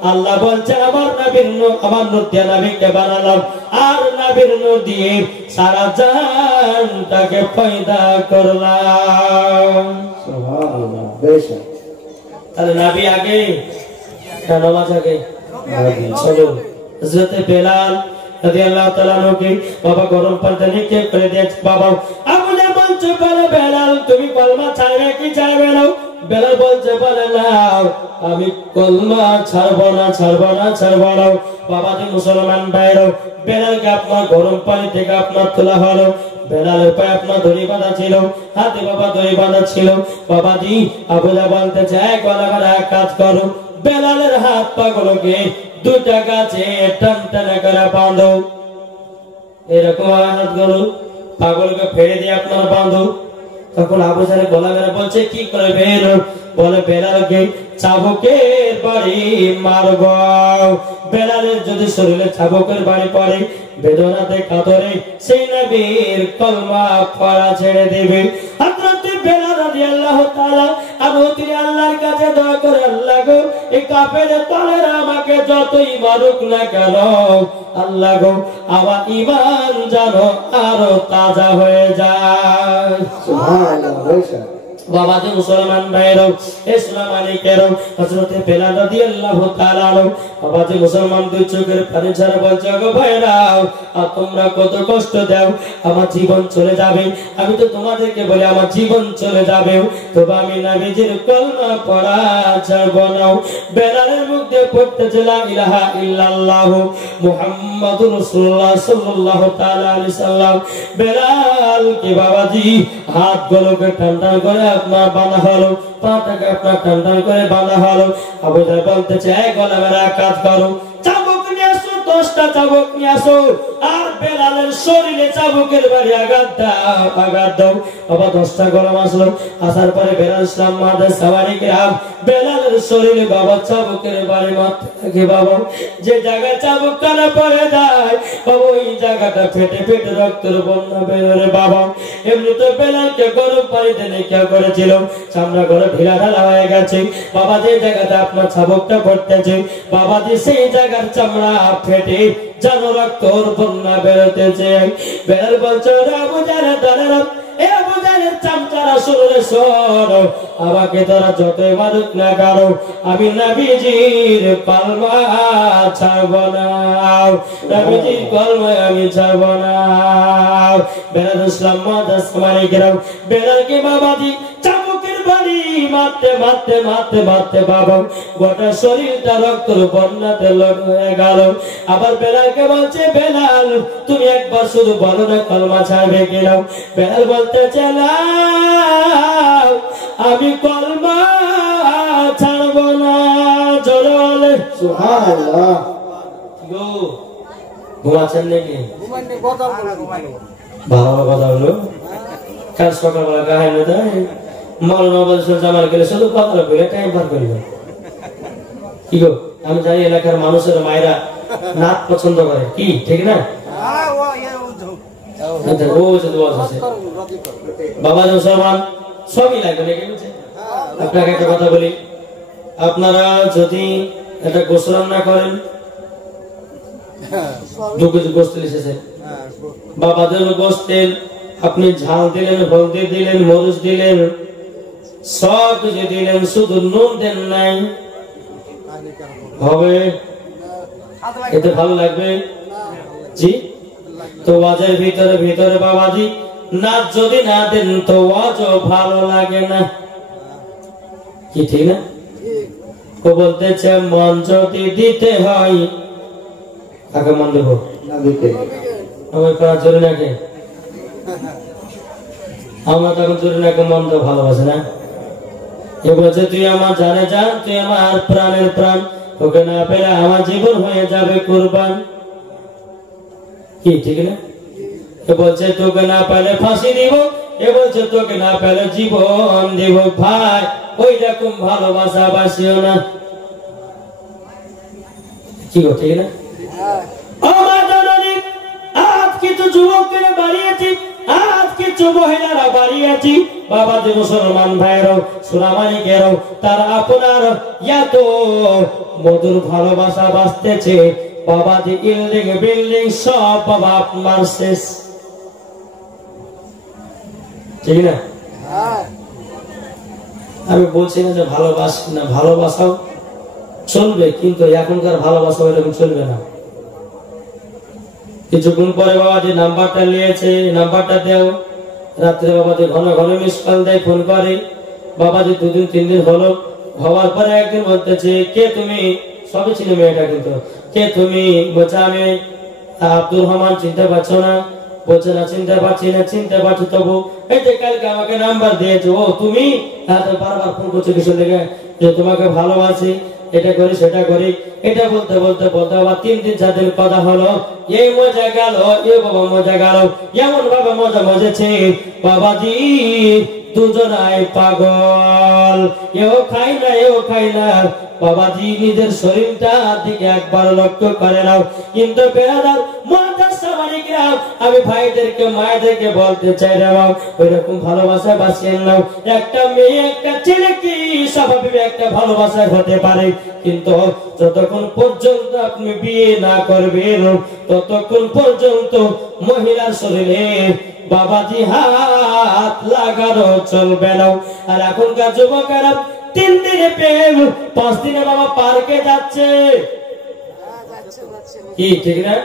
আল্লাহ বলছে আমার নবীর আমার নূর দিয়ে নবীকে বানালাম, আর নবীর নূর দিয়ে সারা জাহানটাকে পয়দা করলাম। সুবহানাল্লাহ। বেশক তাহলে নবী আগে না নামাজ আগে? চলো হযরত বেলাল রাদিয়াল্লাহু তাআলা কে বাবা গরম পানিতে নিক্ষে করে দিয়েছে। বাবা আবু জাহল বলছে বলে বেলাল তুমি কলমা ছাড়বে কি ছাড়বে না? বেলাল বলছে বলে না আমি কলমা ছাড়বো না। বাবা যে মুসলমান ভাইরা বেলালকে আপনার গরম পানি থেকে আপনার তোলা হলো। বেলালের পায়ে আপনার দড়ি বাঁধা ছিল, হাতে বাবা দড়ি বাঁধা ছিল। বাবাজি আবু জাহল বলতে চায় গলাবার এক কাজ করো, বেলালের হাত পা গুলোকে দুটা গাছে টান টানা করে বাঁধো। এরকম হাত গুলো পাগলকে ফেলে দিয়ে আপনার বাঁধো। তখন আবু জাহল গলা মেরে বলছে কি করে বের? বলে বেলালকে চাবুকের বাড়ি মারব। বেলালের যদি শরীরে চাবুকের বাড়ি পড়ে বেদনাতে কাতরে সেই নবীর কলমা পড়া ছেড়ে দেবে। হযরত বেলাল রাদিয়াল্লাহু তাআলা তিনি আল্লাহর কাছে দোয়া করে, আল্লাহ গো এই কাফের দলেরা আমাকে যতই মারুক না কেন আল্লাহ গো আমার ঈমান যেন আরো তাজা হয়ে যায়। সুবহানাল্লাহ। বেশক বাবা যে মুসলমান ভাইরা ইসলাম আলাইকেরও হযরত বেলাল রাদিয়াল্লাহু তাআলা বাবা যে মুসলমান দুই চোখের পানি ঝরে বলছে গো ভাইরা আর তোমরা কত কষ্ট দাও, আমার জীবন চলে যাবে। আমি তো তোমাদেরকে বলি আমার জীবন চলে যাবে, তবে আমি নবীজির কলমা পড়া ছাড়ব না। বেলালের মুখ দিয়ে পড়তেছে লা ইলাহা ইল্লাল্লাহ মুহাম্মাদুর রাসূলুল্লাহ সাল্লাল্লাহু তাআলা আলাইহি সাল্লাম। বেলাল কি বাবাজি হাত গুলোকে ঠান্ডা করে আপনার বাঁধা হলো, পাটাকে আপনার ঠান্ডা করে বাঁধা হলো। আবু জাহল বলতেছে এই গলা মেরা কাজ করো, চাবুক নিয়ে আসো, 10টা চাবুক নিয়ে আসো, আর বেলালের শরীরে চাবুকের বাড়ি আঘাত দাও। বাবা 10টা গরম আসলো, আসার পরে বেলাল ইসলাম মাদের সাওয়ারি গ্রাম বেলালের শরীরে বাবা চাবুকের বাড়ি মারতে থাকে। বাবা যে জায়গায় চাবুক কানে পড়ে যায় বাবা ওই জায়গাটা ফেটে ফেটে রক্তের বন্যা বেরোরে। বাবা এমনি তো বেলালকে গরম পানিতে নিক্ষা করেছিল, চামড়া করে ঢিলা ঢালা হয়ে গেছে। বাবা যে জায়গাটা আপনার চাবুকটা পড়তেছে বাবা যে সেই জায়গার চামড়া ফেটে যেন রক্তর বন্যা বেরোতেছে। বেলাল বলছে আবু জাহল দাঁড়ানো, এ আবু জাহলের চামচারা শুনে শোনো, আমাকে তারা যতই মারুক না কারো আমি নবীজির কলমা ছাড়ব না, নবীজির কলমা আমি ছাড়ব না। বেলাল ইসলাম মাদাস মারি গেলাম বেলালকে বাবাজি চাবুকের বাড়ি মারতে মারতে মারতে মারতে বাবা গোটা শরীরটা রক্তের বন্যাতে লোট হয়ে গেল। আবার বেলালকে বলছে বেলাল তুমি একবার শুধু বলো না কলমা ছাড়বে কিনা? বেলাল বলতে চাইলাম আমি কলমা ছাড়ব না। জোরে বলে সুবহানাল্লাহ। গো ঘুমাচ্ছেন নাকি? ভালো কথা হলো কাল সকালবেলা গায়ে দেয় মৌলানা বলছেন জামাল গেলে শুধু কথা বলে টাইম পার করবে। কি গো, আমি জানি এলাকার মানুষের মায়েরা নাচ পছন্দ করে, কি ঠিক না? বাবা মুসলমান সবই লাগবে নাকি? আপনাকে একটা কথা বলি, আপনারা যদি একটা গোস্ত রান্না করেন, 2 কেজি গোস্ত এসেছে, বাবাদের গোস্তের আপনি ঝাল দিলেন, হলদি দিলেন, মরিচ দিলেন, সব কিছু দিলেন, শুধু নুন দেন নাই, হবে? এতে ভালো লাগবে? জি। তো ওয়াজের ভিতরে ভিতরে বাবাজি নাচ যদি না দেন তো ওয়াজও ভালো লাগে না, কি ঠিক না? ও বলতেছে মন যদি দিতে হয়, কাকে মন দেব? আমার কাজ জোরে নাকি? আমরা তখন জোরে নাকি মন তো ভালোবাসে না? এ বলছে তুই আমার জানে জান, তুই আমার প্রাণের প্রাণ, তোকে না পেলে আমার জীবন হয়ে যাবে কুরবান, কি ঠিক না? এ বলছে তোকে না পেলে ফাঁসি দিব, এ বলছে তোকে না পেলে জীবন দিব। ভাই ওই রকম ভালোবাসা বাসিও না, কি গো ঠিক না? আজ কিছু যুবকেরা বাড়িয়েছি, আজ কিছু মহিলারা বাড়িয়েছি, বাবা যে মুসলমান ভাইরাও সোনামানিকেরাও তারা আপনার এত মধুর ভালোবাসা বাঁচতেছে, বাবা যে বিল্ডিং বিল্ডিং সব বাবা আপনার শেষ, ঠিক না? আমি বলছি না যে ভালোবাস না, ভালোবাসাও চলবে, কিন্তু এখনকার ভালোবাসা এরকম চলবে না। কিছুক্ষণ পরে বাবা যে নাম্বারটা নিয়েছে, নাম্বারটা দেও, রাত্রে বাবা যে ঘন ঘন মিস কল দেয়, ফোন করে, বাবা যে 2 দিন 3 দিন হলো, হওয়ার পরে একদিন বলতেছে কে তুমি, সবই ছিল মেয়েটা, কিন্তু কে তুমি? বলছে আমি আব্দুর রহমান, চিনতে পারছো না? বলছে না চিনতে পারছি না। চিনতে পারছি তবু এই যে কালকে আমাকে নাম্বার দিয়েছো, ও তুমি? বারবার ফোন করছো কিছু লেগে যে তোমাকে ভালোবাসি, এটা করি সেটা করি, এটা বলতে বলতে বলতে আবার 3 দিন 4 দিন কথা হলো, এই মজা গেল, এ বাবা মজা গেল, এমন ভাবে মজা মজেছে বাবাজি দুজনাই পাগল, এও খাই না এও খাই না। বাবাজি নিজের শরীরটা দিকে একবার লক্ষ্য করে নাও। কিন্তু বেরাদার আমি ভাইদেরকে মায়েদেরকে বলতে চাই রে বাবা, ওই রকম ভালোবাসা বাঁচিয়ে নাও। একটা মেয়ে একটা ছেলে কি স্বাভাবিক একটা ভালোবাসা হতে পারে, কিন্তু যতক্ষণ পর্যন্ত আপনি বিয়ে না করবেন ততক্ষণ পর্যন্ত মহিলার শরীরে বাবাজি হাত লাগানো চলবে না। আর এখনকার যুবকেরা 3 দিনে প্রেম, 5 দিনে বাবা পার্কে যাচ্ছে, কি ঠিক না?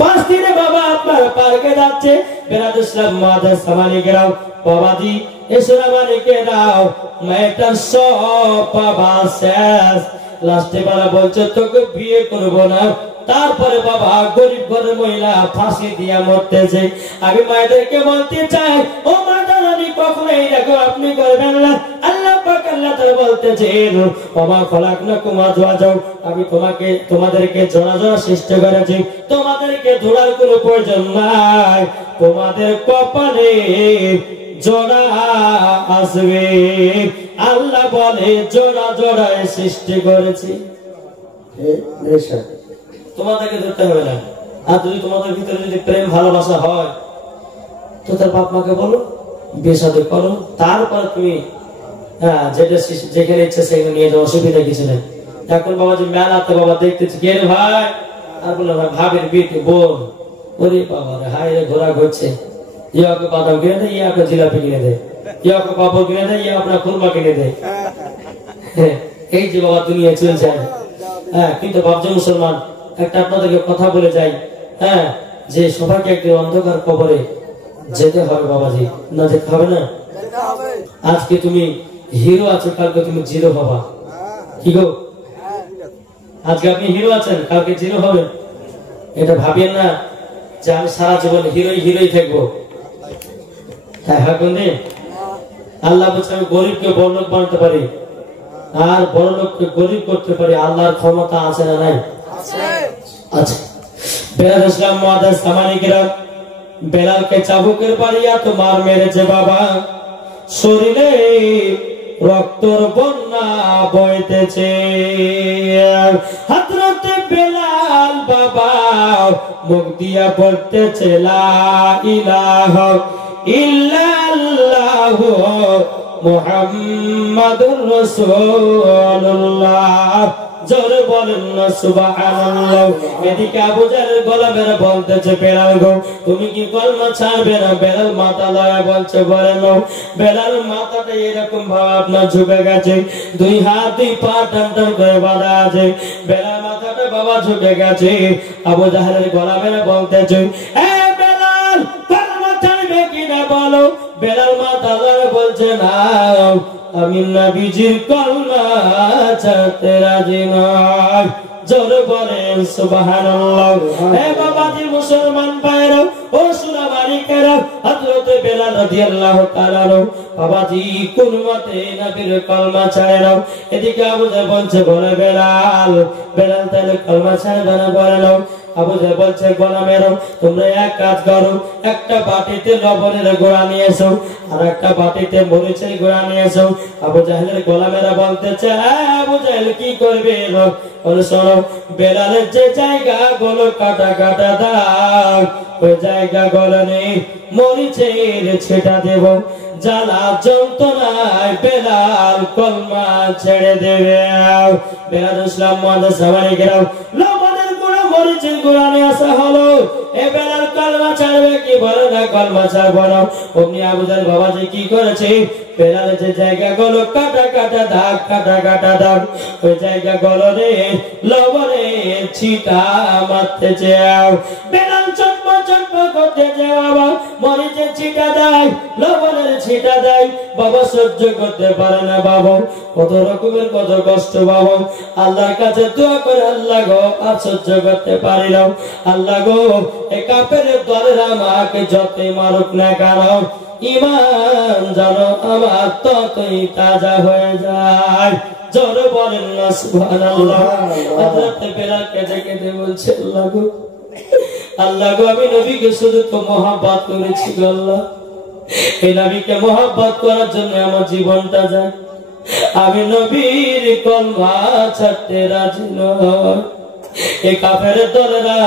5 দিনে বাবা আপনার পার্কে যাচ্ছে। বেরাদুল ইসলাম মাদার সামানিকেরাও বাবাজি এসরা মানিকেরাও মেয়েটার সব বাবা শেষ, লাস্টে বাবা বলছে তোকে বিয়ে করবো না। তারপরে বাবা গরিব ঘরের মহিলা ফাঁসি দিয়া মরতেছে। আমি মায়েদেরকে বলতে চাই, ও মাতা রানী কখনো এইরকম আপনি করবেন না। আল্লাহ পাক আল্লাহ তাআলা বলতেছেন ওমা খলাকনাকুম আজওয়াজাও, আমি তোমাদেরকে জোড়া জোড়া সৃষ্টি করেছি, তোমাদেরকে জোড়ার কোনো প্রয়োজন নাই, তোমাদের কপালে জোড়া আসবে। আল্লাহ বলে জোড়া জোড়ায় সৃষ্টি করেছি, তোমাদেরকে ধরতে হবে না। আর যদি তোমাদের ভিতরে যদি প্রেম ভালোবাসা হয় তো তার বাপ মাকে বলো বিয়ে শাদী করো, তারপর তুমি যেটা যেখানে ইচ্ছে সেখানে নিয়ে যাও, অসুবিধা কিছু নেই। এখন বাবা যে মেলাতে বাবা দেখতেছি কে রে ভাই, আর বললো ভাবের বিটি বোন, ওরে বাবা রে হাই রে ঘোরা ঘুরছে, ইয়াকে বাদাম কিনে দেয়, ইয়াকে জিলাপি কিনে দেয়, ইয়াকে পাপড় কিনে দেয়, ইয়া আপনার খুরমা কিনে দেয়। এই যে বাবা দুনিয়া চলছে। কিন্তু ভাবছে মুসলমান একটা আপনাদেরকে কথা বলে যাই, যে সবাইকে একদিন অন্ধকার কবরে যেতে হবে বাবাজি, না যেতে হবে না? আজকে তুমি হিরো আছো, কালকে তুমি জিরো হবা, কি গো? আজকে আপনি হিরো আছেন, কালকে জিরো হবেন। এটা ভাবেন না যে আমি সারা জীবন হিরোই থাকবো। হ্যাঁ কোনদিন আল্লাহ বলছে আমি গরিবকে বড়লোক বানাতে পারি, আর বড়লোককে গরিব করতে পারি। আল্লাহর ক্ষমতা আছে না নাই? আচ্ছা, বেলাল ইসলাম মুআদ্দাস সামানিকেরা বেলালকে চাবুকের বাড়িয়া তো মার মেরেছে বাবা। শরীরে রক্তর বন্যা বইতেছে। হযরত বেলাল বাবা মুখ দিয়া বলতেছে লা ইলাহা ইল্লাল্লাহ মুহাম্মাদুর রাসূলুল্লাহ। জোরে বলেন না সুবহানাল্লাহ। এদিকে আবু জাহেল গলা মেরে বলতেছে বেলাল গো তুমি কি কলমা ছাড়বে না? বেলাল মাথা লয়া বলছে বলে না। বেলাল মাথাটা এরকম ভাবে আপনার ঝুঁকে গেছে, দুই হাত দুই পা টান টান করে বাঁধা আছে। বেলাল মাথাটা বাবা ঝুঁকে গেছে। আবু জাহেলের গলা মেরে বলতেছে এ বেলাল কলমা ছাড়বে কিনা বলো। বেলাল মাথা লয়া বলছে না আমি নবীজির কলমা ছাড়তে রাজি নই। জোরে বলেন সুবহানাল্লাহ। হে বাবাজি মুসলমান ভাইরা ও সুনামানিকেরা, হযরত বেলাল রাদিয়াল্লাহু তাআলা বাবাজি কোন মতে নবীর কলমা ছাড়ে নাও। এদিকে আবু জাহেল বলছে বলে বেলাল বেলাল তাহলে কলমা ছাড়বে না বলে নাও। আবু জাহেল বলছে গোলামেরা তোমরা এক কাজ করো, একটা বাটিতে লবণের গোড়া নিয়ে এসো আর একটা বাটিতে মরিচের গোড়া নিয়ে এসো। আবু জাহেলের গোলামেরা বলতেছে আবু জাহেল কি করবে? বলে শোনো বেলালের যে জায়গা গুলো কাটা কাটা দাগ ওই জায়গা গুলো নেই মরিচের ছেটা দেব, জ্বালা যন্ত্রণায় বেলাল কলমা ছেড়ে দেবে। বেলাল ইসলাম মুহাম্মদ সামানে গেলাম লবণের গুঁড়া মরিচের গুঁড়া নিয়ে আসা হলো। এ বেলাল কলমা ছাড়বে কি বলে না কলমা ছাড়বো না। অমনি আবু জাহেল বাবাজি কি করেছে বেলালের যে জায়গা গুলো কাটা কাটা দাগ কাটা কাটা দাগ ওই জায়গা গুলো রে লবণের ছিটা মারতে চাও। বেলাল চটপট চটপট করতে চাও বাবা মরিচের ছিটা দেয় লবণের ছিটা দেয় বাবা সহ্য করতে পারে না বাবা কত রকমের কত কষ্ট বাবা আল্লাহর কাছে দোয়া করে আল্লাহ গো আর সহ্য করতে পারি না আল্লাহ গো এ কাফেরের দলের আমাকে যতই মারুক না কেন ঈমান জানো আমার ততই তাজা হয়ে যায়। জোরে বলেন না সুবহানাল্লাহ। হযরত বেলাল কেঁদে কেঁদে বলছে আল্লাহ গো আমি নবীকে শুধু তো মহব্বত করেছি গো আল্লাহ, এই নবীকে মহব্বত করার জন্য আমার জীবনটা যায়। আমি নবীর কলমা ছাড়তে রাজি নই। এই কাফেরের দলেরা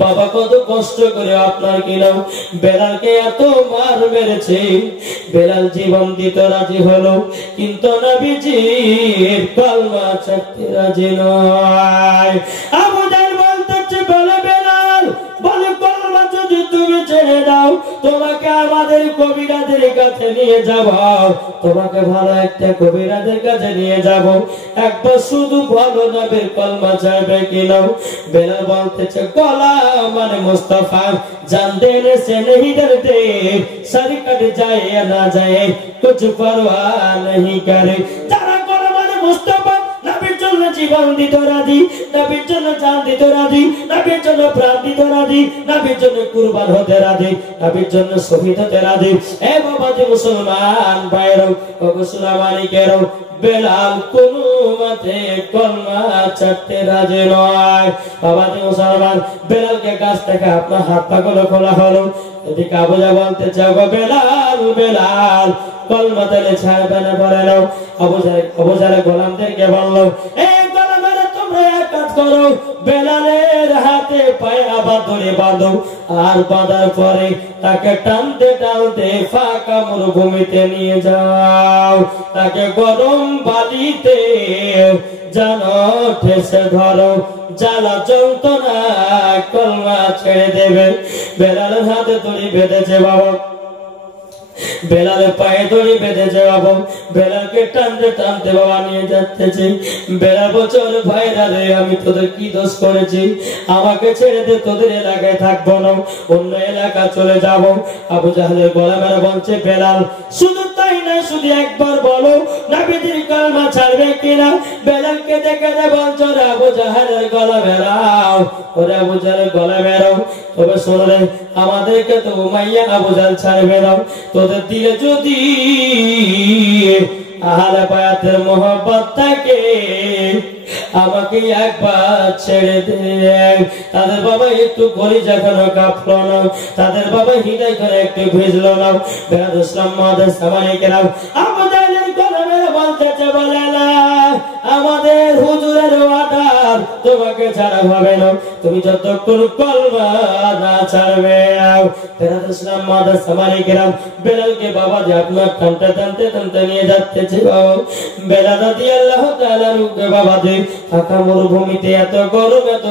বাবা কত কষ্ট করে আপনার কিনা বেলালকে এত মার মেরেছে, বেলাল জীবন দিতে রাজি হলো কিন্তু নবীজির কলমা ছাড়তে রাজি নয়। আবু জাহেল বলতেছে বলে বেলাল বলে কলমা যদি তুমি ছেড়ে দাও তোমাকে আমাদের কবিরাজের কাছে নিয়ে যাব, তোমাকে ভালো একটা কবিরাজের কাছে নিয়ে যাব, একবার শুধু বলো নবীর কলমা ছাড়বে কিনা। বেলাল বলতেছে গলা মানে मुस्तफा जान देने से नहीं डरते, सर कट जाए या ना जाए कुछ परवाह नहीं करे। যারা গলা মানে मुस्तफा নবীর জন্য জীবন দিতে রাজি, নবীর জন্য জান দিতে রাজি, নবীর জন্য প্রাণ দিতে রাজি, নবীর জন্য কুরবান হতে রাজি, নবীর জন্য শহীদ হতে রাজি। এ বাবাজি মুসলমান ভাইরা ও মুসলমানিকেরা বেলাল কোনো মতে কলমা ছাড়তে রাজি নয়। বাবাজি মুসলমান বেলালকে কাছ থেকে আপনার হাত পা গুলো খোলা হলো। এদিকে আবু জাহেল বলতে চাও বেলাল বেলাল কলমা তাহলে ছাড়বে না বলে নাও। আবু জাহেল গোলামদেরকে বললো এই গোলামেরা তোমরা এক কাজ করো, বেলালের হাতে পায়ে আবার ধরে বাঁধো আর বাঁধার পরে তাকে টানতে টানতে ফাঁকা মরুভূমিতে নিয়ে যাও, তাকে গরম বালিতে জানো ঠেসে ধরো, জ্বালা যন্ত্রণা কলমা ছেড়ে দেবে। বেলালের হাতে দড়ি বেঁধেছে বাবা, বেলালের পায়ে দড়ি বেঁধেছে বাবা, বেলালকে টানতে টানতে বাবা নিয়ে যাচ্ছে। বেলাল বলছে ভাইরা রে আমি তোদের কি দোষ করেছি, আমাকে ছেড়ে দে, তোদের এলাকায় থাকবো না, অন্য এলাকা চলে যাব। আবু জাহেলের গোলামেরা বলছে বেলাল শুধু তাই না শুধু একবার বলো নবীজির কলমা ছাড়বে কিনা। বেলালকে দেখে বলছো রে আবু জাহেলের গলা বেরাও, ওরে আবু জাহেলের গলা বেরাও, তবে শোনো রে আমাদেরকে তো উমাইয়া আবু জাহেল ছাড়বে না, তোদের দিলে যদি আহলে বায়াতের মোহব্বত থাকে আমাকে একবার ছেড়ে দেন। তাদের বাবা একটু কলিজা কেন কাঁপলো না, তাদের বাবা হৃদয় কেন একটু ভিজলো না। বেরাদ ইসলাম মাদের সামানে কেরাম আমাদের কলমের বলতেছে, বলে না আমাদের হুজুরের ওয়াটার তোমাকে ছাড়া হবে না, তুমি যতক্ষণ কলমা না ছাড়বে। বেরাদ ইসলাম মাদের সামানে কেরাম বেলালকে বাবা যে আপনার টানতে টানতে টানতে নিয়ে যাচ্ছে। বেলাল রাদিয়াল্লাহু তাআলা রুকে বাবা যে ফাঁকা মরুভূমিতে এত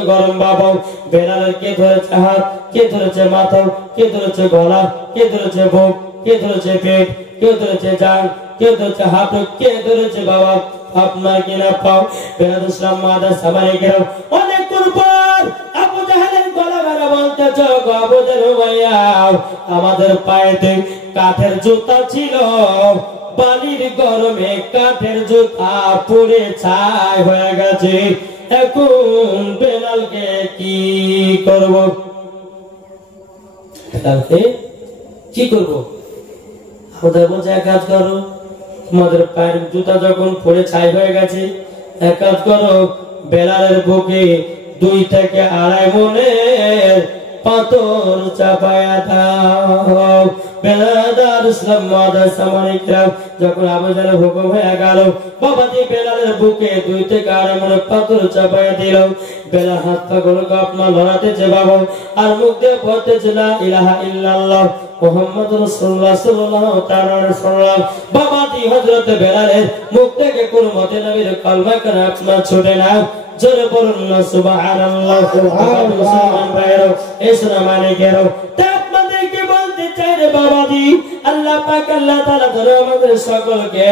গরম বাবা, বেলালের কে ধরেছে হাত, কে ধরেছে মাথা, কে ধরেছে গলা, কে ধরেছে বুক, কে ধরেছে পেট, কে ধরেছে জান, কে ধরেছে হাত, কে ধরেছে বাবা আপনার কিনা পাও। বেরাদ ইসলাম মাদার সামানে গেলাম অনেকক্ষণ পর আবু জাহেলের গলা বেড়া বলতেছ, আবু জাহেল ভাইয়া আমাদের পায়েতে কাঠের জুতা ছিল, পানির গরমে কাঠের জুতা পুড়ে ছাই হয়ে গেছে, এখন বেলালকে কি করব? বেলালকে কি করব? আমাদের বলছে এক কাজ করো, তোমাদের পায়ের জুতা যখন পুড়ে ছাই হয়ে গেছে, এক কাজ করো বেলালের বুকে 2 থেকে 2.5 মণের পাথর চাপায়া দাও। বেলাল ইসলাম মাদার সামানে কেরাম যখন আবু জাহেল হুকুম হয়ে গেল, বাবাজি বেলালের বুকে 2 থেকে 2.5 মণের পাথর চাপায়া দিল। বেলাল হাত পা গুলো আপনার লড়াতেছে বাবা, আর মুখ দিয়ে পড়তেছে লা ইলাহা ইল্লাল্লাহ মুহাম্মাদুর রাসূলুল্লাহ সাল্লাল্লাহু তাআলা আলাইহি ওয়াসাল্লাম। বাবাজি হযরত বেলালের মুখ থেকে কোন মতে নবীর কালমা করে আপনার ছুটে না, জোরে বলুন না সুবহানাল্লাহ। মুসলমান ভাইরা এসরা মানে গেরো আপনাদেরকে বলতে চাই রে বাবাজি, আল্লাহ পাক আল্লাহ তাআলা ধরে আমাদের সকলকে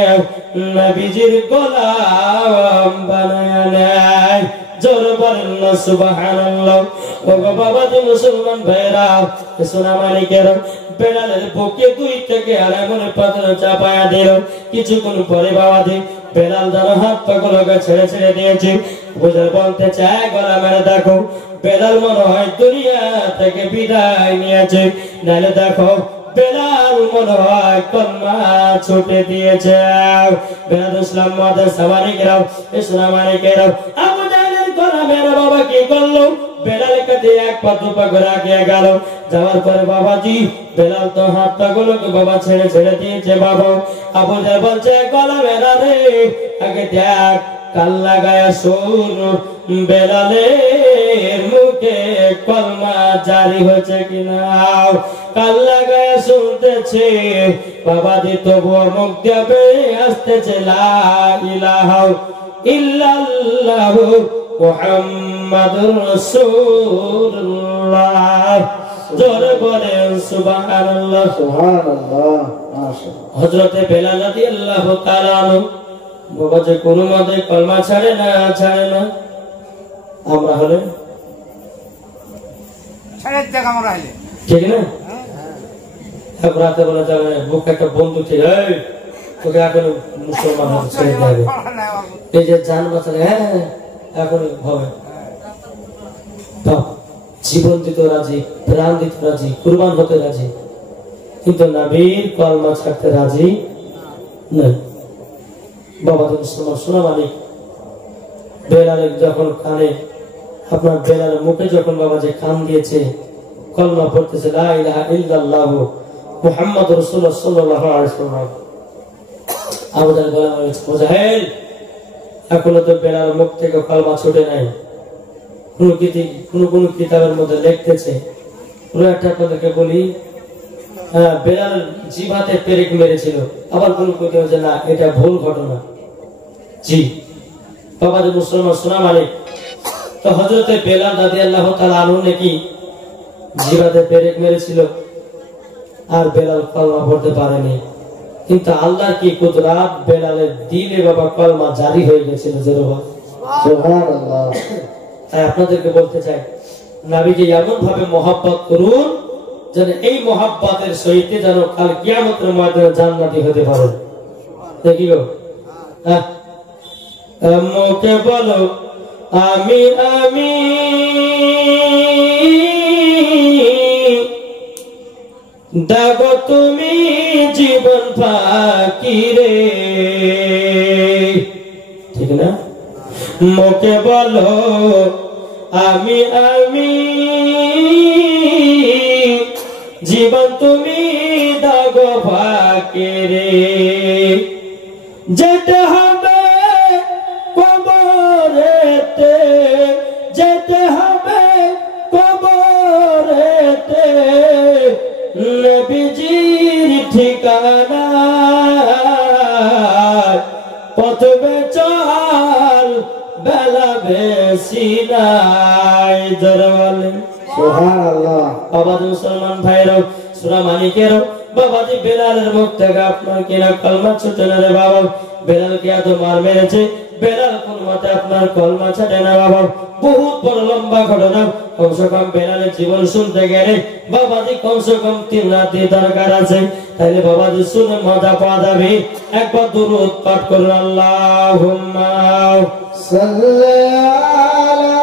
নবীজির গোলাম বানায়া নেয়, জোরে বলুন না সুবহানাল্লাহ। ও বাবাজি মুসলমান ভাইরা এসরা মানে গেরো বেলালের বুকে 2 থেকে 2.5 মণের পাথর চাপায়া দিল। কিছুক্ষণ পরে বাবাজি বেলাল যারা হাত পা গুলোকে ছেড়ে ছেড়ে দিয়েছে, বুঝে বলতে চায় গলা মেরে দেখো বেলাল মনে হয় দুনিয়া থেকে বিদায় নিয়েছে, নাহলে দেখো বেলাল মনে হয় কলমা ছুটে দিয়েছে। বেলাল ইসলাম মাদার সামানে কেরাম ইসলাম মানে কেরাম আবু জাহেলের গলা মেরে বাবা কি করলো, বেলাল কাছে 1 পা 2 পা করে আগে গেল। যাওয়ার পরে বাবাজি বেলাল তো হাত পা গুলোকে বাবা ছেড়ে ছেড়ে দিয়েছে বাবা। আবু জাহেল বলছে গলা মেরা রে, আগে দেখ কাল লাগায়া শোন বেলালের মুখে কলমা জারি হয়েছে কিনা, কাল লাগায়া শুনতেছে বাবাজি তবুও মুখ দিয়ে আসতেছে লা ইলাহা ইল্লাল্লাহু মুহাম্মাদুর রাসূলুল্লাহ, জোরে বলেন সুবহানাল্লাহ সুবহানাল্লাহ। মাশাআল্লাহ। হযরতে বেলাল রাদিয়াল্লাহু তাআলা আনহু বাবা যে কোন মতে কলমা ছাড়ে না। আমরা হলে ঠিক না, রাতে বলে যাবে বুক একটা বন্ধু ঠিক তোকে এখন মুসলমান ছেড়ে দেবে, এই যে জান বাঁচালে হ্যাঁ এখন হবে, জীবন দিতে রাজি, প্রাণ দিতে রাজি, কুরবান হতে রাজি, কিন্তু নবীর কলমা ছাড়তে রাজি নয়। বাবা তো মুসলমান শোনা মালিক বেলালের যখন কানে আপনার বেলালের মুখে যখন বাবা যে কান দিয়েছে কলমা পড়তেছে লা ইলাহা ইল্লাল্লাহ মুহাম্মাদুর রাসূলুল্লাহ সাল্লাল্লাহু আলাইহি ওয়াসাল্লাম, আবু জাহেল গলা মেরেছে। আবু জাহেল এখনো তো বেলালের মুখ থেকে কলমা ছুটে নাই। কোন কিতাবের মধ্যে লিখতেছে, পুরো একটা আপনাদেরকে বলি, বেলাল জিভাতে পেরেক মেরেছিল, আবার কোন যে না এটা ভুল ঘটনা। জি বাবা যে মুসলমান শোনা মালিক, তো হযরতে বেলাল রাদিয়াল্লাহু তাআলা আনহু নাকি জিভাতে পেরেক মেরেছিল, আর বেলাল কলমা পড়তে পারেনি, কিন্তু আল্লাহর কি কুদরত, বেলালের দিলে বাবা কলমা জারি হয়ে গেছিল। সুবহানাল্লাহ। তাই আপনাদেরকে বলতে চাই নবীকে এমন ভাবে মহব্বত করুন যেন এই মহব্বতের সহিত যেন কাল কিয়ামতের ময়দানে জান্নাতি হতে পারেন। দেখি গো মুখে বলো আমি আমি, দেখো তুমি জীবন ফাঁকি রে, ঠিক না? মুখে বলো আমি আমি, জীবন তুমি দাগো ফাঁকে রে। যেতে হবে কবরেতে, যেতে হবে কবরেতে, নবীজির ঠিকানা পথ বেচাল বেলা বেশি নাই। জোরে বলেন সুবহানাল্লাহ। বাবাজি মুসলমান ভাইরাও, সূরা মানিকেরও বাবাজি বেলালের মুখ থেকে আপনার কিনা কলমা ছুটে না রে বাবা। বেলালকে এত মার মেরেছে, বেলাল কোন মতে আপনার কলমা ছাড়ে না বাবা। বহুত বড় লম্বা ঘটনা, কমসে কম বেলালের জীবন শুনতে গেলে বাবাজি কমসে কম 3 রাতি দরকার আছে। তাইলে বাবাজি শুনে মজা পাওয়া যাবে। একবার দুরূদ পাঠ করুন, আল্লাহুম্মা সাল্লি আলা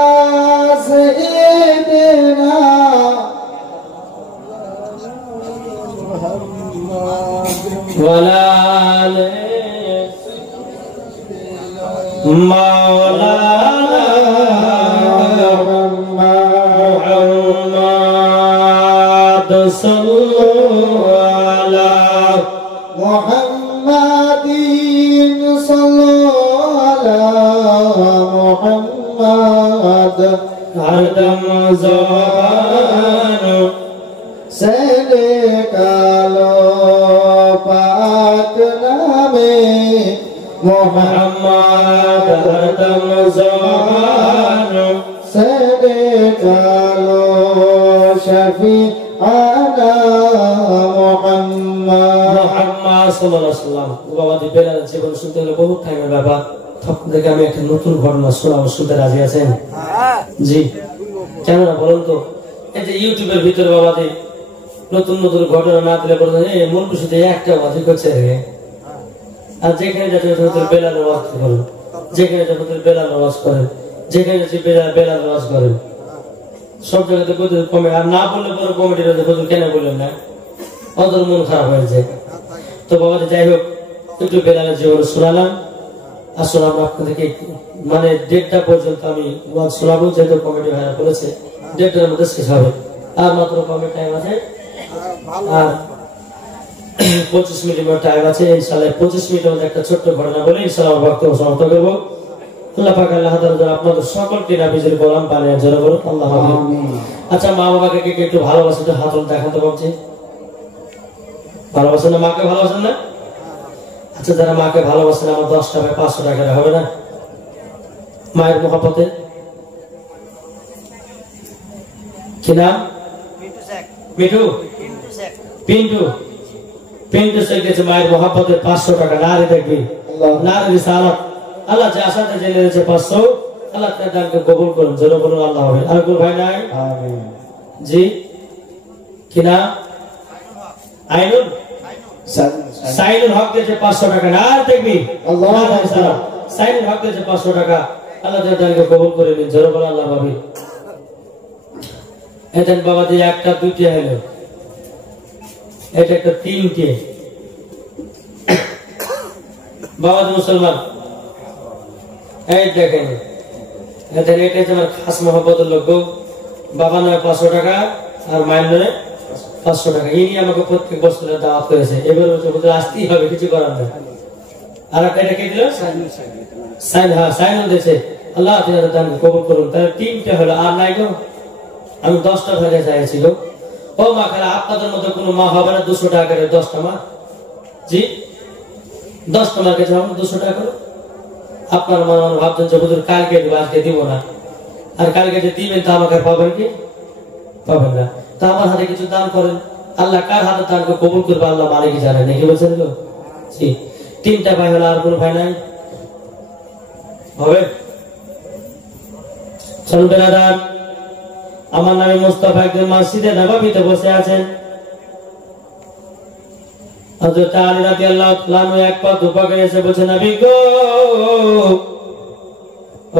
সাইয়্যিদিনা ওয়ালা আলি মাওলানা মুহাম্মদ সাল্লাল্লাহু আলা মুহাম্মাদিন সাল্লাল্লাহু আলা মুহাম্মাদ হরদম জবান সেনে কালো পাক নামে মুহাম্মদ হরদম জবান সেনে কালো শফি আনা মুহাম্মদ। মুহাম্মদ সাল্লাল্লাহু আলাইহি ওয়াসাল্লাম। বাবাজি বেলালের জীবন শুনতে হলে বহুত টাইমের ব্যাপার। তখন থেকে আমি একটা নতুন ঘটনা শোনাবো, শুনতে রাজি আছেন? জি, কেন না বলুন তো। এই যে ইউটিউবের ভিতরে বাবাজি নতুন নতুন ঘটনা না দিলে বলতেন এই মূল বিষয়তে একটা অধিক হচ্ছে রে। আর যেখানে যাচ্ছে বেলাল ওয়াজ করেন, যেখানে যাচ্ছে বেলাল ওয়াজ করেন, যেখানে যাচ্ছে বেলাল ওয়াজ করেন, সব জায়গাতে বলতে কমে। আর না বললে পরে কমিটির বলতে কেন বললেন না, ওদের মন খারাপ হয়েছে। তো বাবাজি যাই হোক, একটু বেলালের জীবন শোনালাম। আসলে আমরা আপনাদেরকে মানে 1:30টা পর্যন্ত আমি ওয়াজ শোনাবো, যেহেতু কমিটি ভাইরা বলেছে 1:30টার মধ্যে শেষ হবে। আর মাত্র কমে টাইম আছে, আর 25 মিনিট টাইম আছে। ইনশাআল্লাহ 25 মিনিটের মধ্যে একটা ছোট্ট ঘটনা বলে ইনশাআল্লাহ বক্তব্য সমাপ্ত করবো। আল্লাহ পাক আল্লাহ তাআলা আপনাদের সকলকে নবীজির গোলাম বানিয়ে জোরে বলুন আল্লাহু আমিন। আচ্ছা, মা বাবাকে কে একটু ভালোবাসে তো হাত দেখাতে পারছে? ভালোবাসেন না? মাকে ভালোবাসেন না? আচ্ছা, যারা মাকে ভালোবাসেন আমার 10 টাকায় 500 টাকা হবে না মায়ের মহব্বতে? কি নাম? মিঠু, পিন্টু, পিন্টু শেখ গেছে মায়ের মহব্বতে 500 টাকা। নারী দেখবি, নারী রিসালাত আল্লাহ যে আশাতে জেনে রয়েছে 500, আল্লাহ তার দানকে কবুল করুন। জোরে বলুন আল্লাহ হবে। আর কোন ভাই নাই? আমিন। জি, কি নাম? আইনুল, সাইনুল হক দিয়েছে 500 টাকা। নারী দেখবি, সাইনুল হক দিয়েছে 500 টাকা। আল্লাহ তার দানকে কবুল করে নিন। জোরে বলুন আল্লাহ হবে। এটা বাবা দিয়ে একটা 2টি হলো, এটা একটা 3টে। বাবা মুসলমান এই দেখেন, এটা আমার খাস মহব্বতের লোক। বাবা নয় 500 টাকা আর মায়ের নয় 500 টাকা। ইনি আমাকে প্রত্যেক বছরের দাওয়াত করেছে। এবার আসতেই হবে, কিছু করার নেই। আর এটা কে দিল? সাইনুল দিয়েছে। আল্লাহ দানকে কবুল করুন। তাহলে 3টে হলো। আর নাই গো, আমি 10টা ভাগে চাইছিল। ও মা, খালা আপনাদের মধ্যে কোনো মা হবে না 200 টাকা করে? 10টা মা, জি 10টা মার কাছে হবে 200 টাকা করে। আপনার মনে মনে ভাবছেন যে হুজুর কালকে দিব, আজকে দিব না। আর কালকে যে দিবেন তা আমাকে পাবেন কি? পাবেন না। তা আমার হাতে কিছু দান করেন। আল্লাহ কার হাতে দানকে কবুল করবে আল্লাহ মালিকই জানেন। কি বলছেন গো? জি, 3টা ভাই হলো। আর কোনো ভাই নাই? হবে? চলুন বেরাদার, আমার নামে মুস্তাফা একজন মসজিদে নববীতে বসে আছেন। হযরত আলী রাদিয়াল্লাহু তাআলা এক পা দুপা করে এসে বলছেন, নবী গো,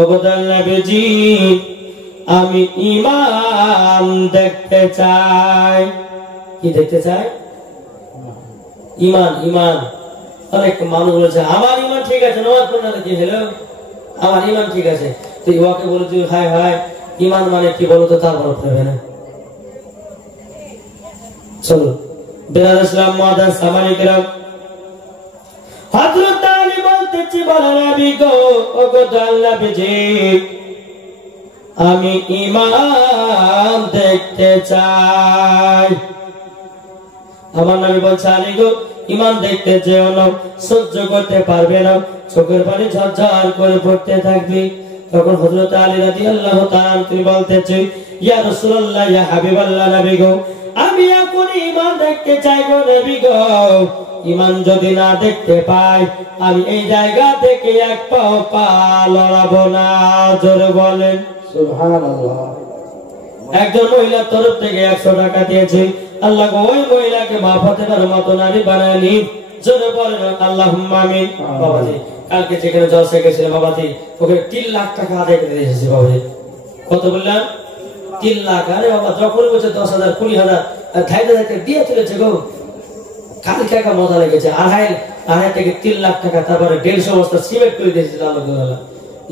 ওগো নবীজি, আমি ঈমান দেখতে চাই। কি দেখতে চাই? ঈমান। ঈমান। অনেক মানুষ বলেছে আমার ঈমান ঠিক আছে, নামাজ পড়ে না কি হলো? আমার ইমান ঠিক আছে, তো ওকে বলে তুই হায় হায় ইমান মানে কি বলো তো, তারপর হবে না। চলো বেরাদ ইসলাম মুআদ্দাস সামানি কিরাম, হযরত আলী বলতেছি বলে নবী গো, ও গো আল্লাহ নবীজি আমি ইমান দেখতে চাই। আমার নবী বলছে আলী গো ইমান দেখতে চেও না, সহ্য করতে পারবে না, চোখের পানি ঝরঝর করে পড়তে থাকবে। তখন হযরত আলী রাদিয়াল্লাহু তাআলা তিনি বলতেছে ইয়া রাসূলুল্লাহ ইয়া হাবিবাল্লাহ নবী গো আমি এখন ইমান দেখতে চাই গো নবী গো, ইমান যদি না দেখতে পাই আমি এই জায়গা থেকে এক পাও পা লড়াবো না। জোরে বলেন সুবহানাল্লাহ। একজন মহিলার তরফ থেকে 100 টাকা দিয়েছে, আল্লাহ ওই মহিলাকে মা ফাতেমার মতো নারী বানায় নি। জোরে বলেন আল্লাহুম্মা আমিন। বাবাজি কালকে যেখানে জলসা গেছিল বাবাজি ওকে 3 লাখ টাকা আদায় করে দিয়েছে বাবাজি। কত বললেন? 3 লাখ। আরে বাবা যখন বলছে 10,000 20,000 ধাইতে ধাইতে দিয়ে চলেছে গো। কালকে একটা মজা লেগেছে, আড়াই থেকে 3 লাখ টাকা, তারপরে 150 বস্তা সিমেন্ট করে দিয়েছে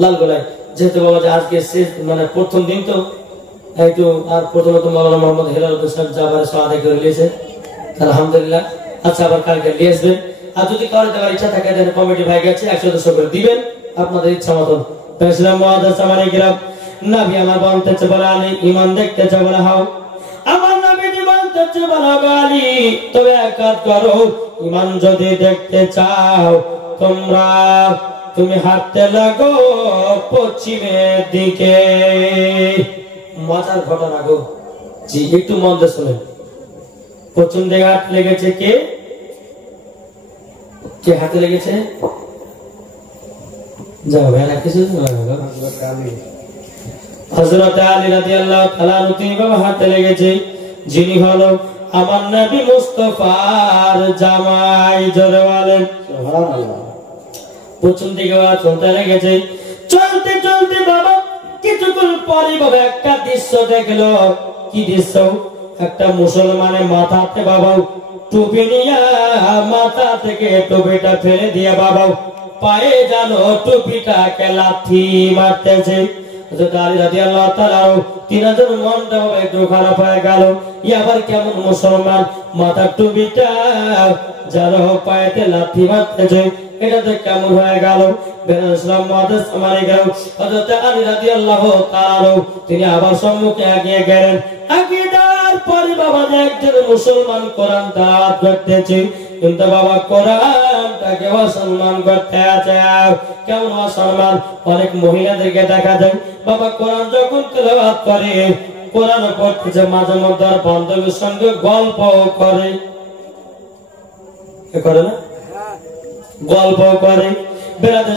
লালগোলায়। যেহেতু বাবাজি আজকে শেষ মানে প্রথম দিন, তো একটু আর প্রথমত মাওলানা মোহাম্মদ হেলাল হোসেন জাবারে সাহায্য করে নিয়েছে আলহামদুলিল্লাহ। আচ্ছা আবার কালকে নিয়ে আসবেন, আর যদি কারো দেওয়ার ইচ্ছা থাকে তাহলে কমিটি ভাই গেছে 100 করে দিবেন আপনাদের ইচ্ছা মতন। ইসলাম মুআদ্দাস সামানি কিরাম, নবী আমার বলতেছে বলে আলী ঈমান দেখতেছে বলে হাও। আমার নবীজি বলতেছে বলে আলী তবে এক কাজ করো, ঈমান যদি দেখতে চাও তুমি হাঁটতে লাগো পশ্চিমের দিকে। মজার ঘটনা গো, জি একটু মন দিয়ে শুনেন। পশ্চিম দিকে হাত লেগেছে কে কে হাতে লেগেছে? যাও ভাইরা কিছু হযরত আলী রাদিয়াল্লাহু তাআলা তিনি বাবা হাতে লেগেছে, যিনি হলো আমার নবী মুস্তাফার জামাই। জোরে বলেন সুবহানাল্লাহ। পশ্চিম দিকে চলতে লেগেছে, চলতে চলতে বাবা কিছুক্ষণ পরে বাবা একটা দৃশ্য দেখলো। কি দৃশ্য? একটা মুসলমানের মাথাতে বাবা টুপি নিয়ে মাথা থেকে টুপিটা ফেলে দিয়ে বাবা পায়ে যেন টুপিটাকে লাথি মারতেছে। আলী রাদিয়াল্লাহু তাআলা তিনজন মনটা একটু খারাপ হয়ে গেল, আবার কেমন মুসলমান মাথার টুপিটা যেন পায়েতে লাথি মারতেছে, এটা তো কেমন হয়ে গেল। ইসলাম মুআদ্দাস সামানি গেল, হযরত আলী রাদিয়াল্লাহু তাআলা তিনি আবার সম্মুখে এগিয়ে গেলেন। এগিয়ে যাওয়ার পরে বাবা একজন মুসলমান কোরআন তেলাওয়াত করতেছে, কিন্তু বাবা কোরআনটাকে অসম্মান করতে আছে। কেমন অসম্মান? অনেক মহিলাদেরকে দেখা যায় বাবা কোরআন যখন তেলাওয়াত করে, কোরআন পড়তেছে মাঝে মধ্যে বান্ধবীর সঙ্গে গল্প করে না, গল্প করে।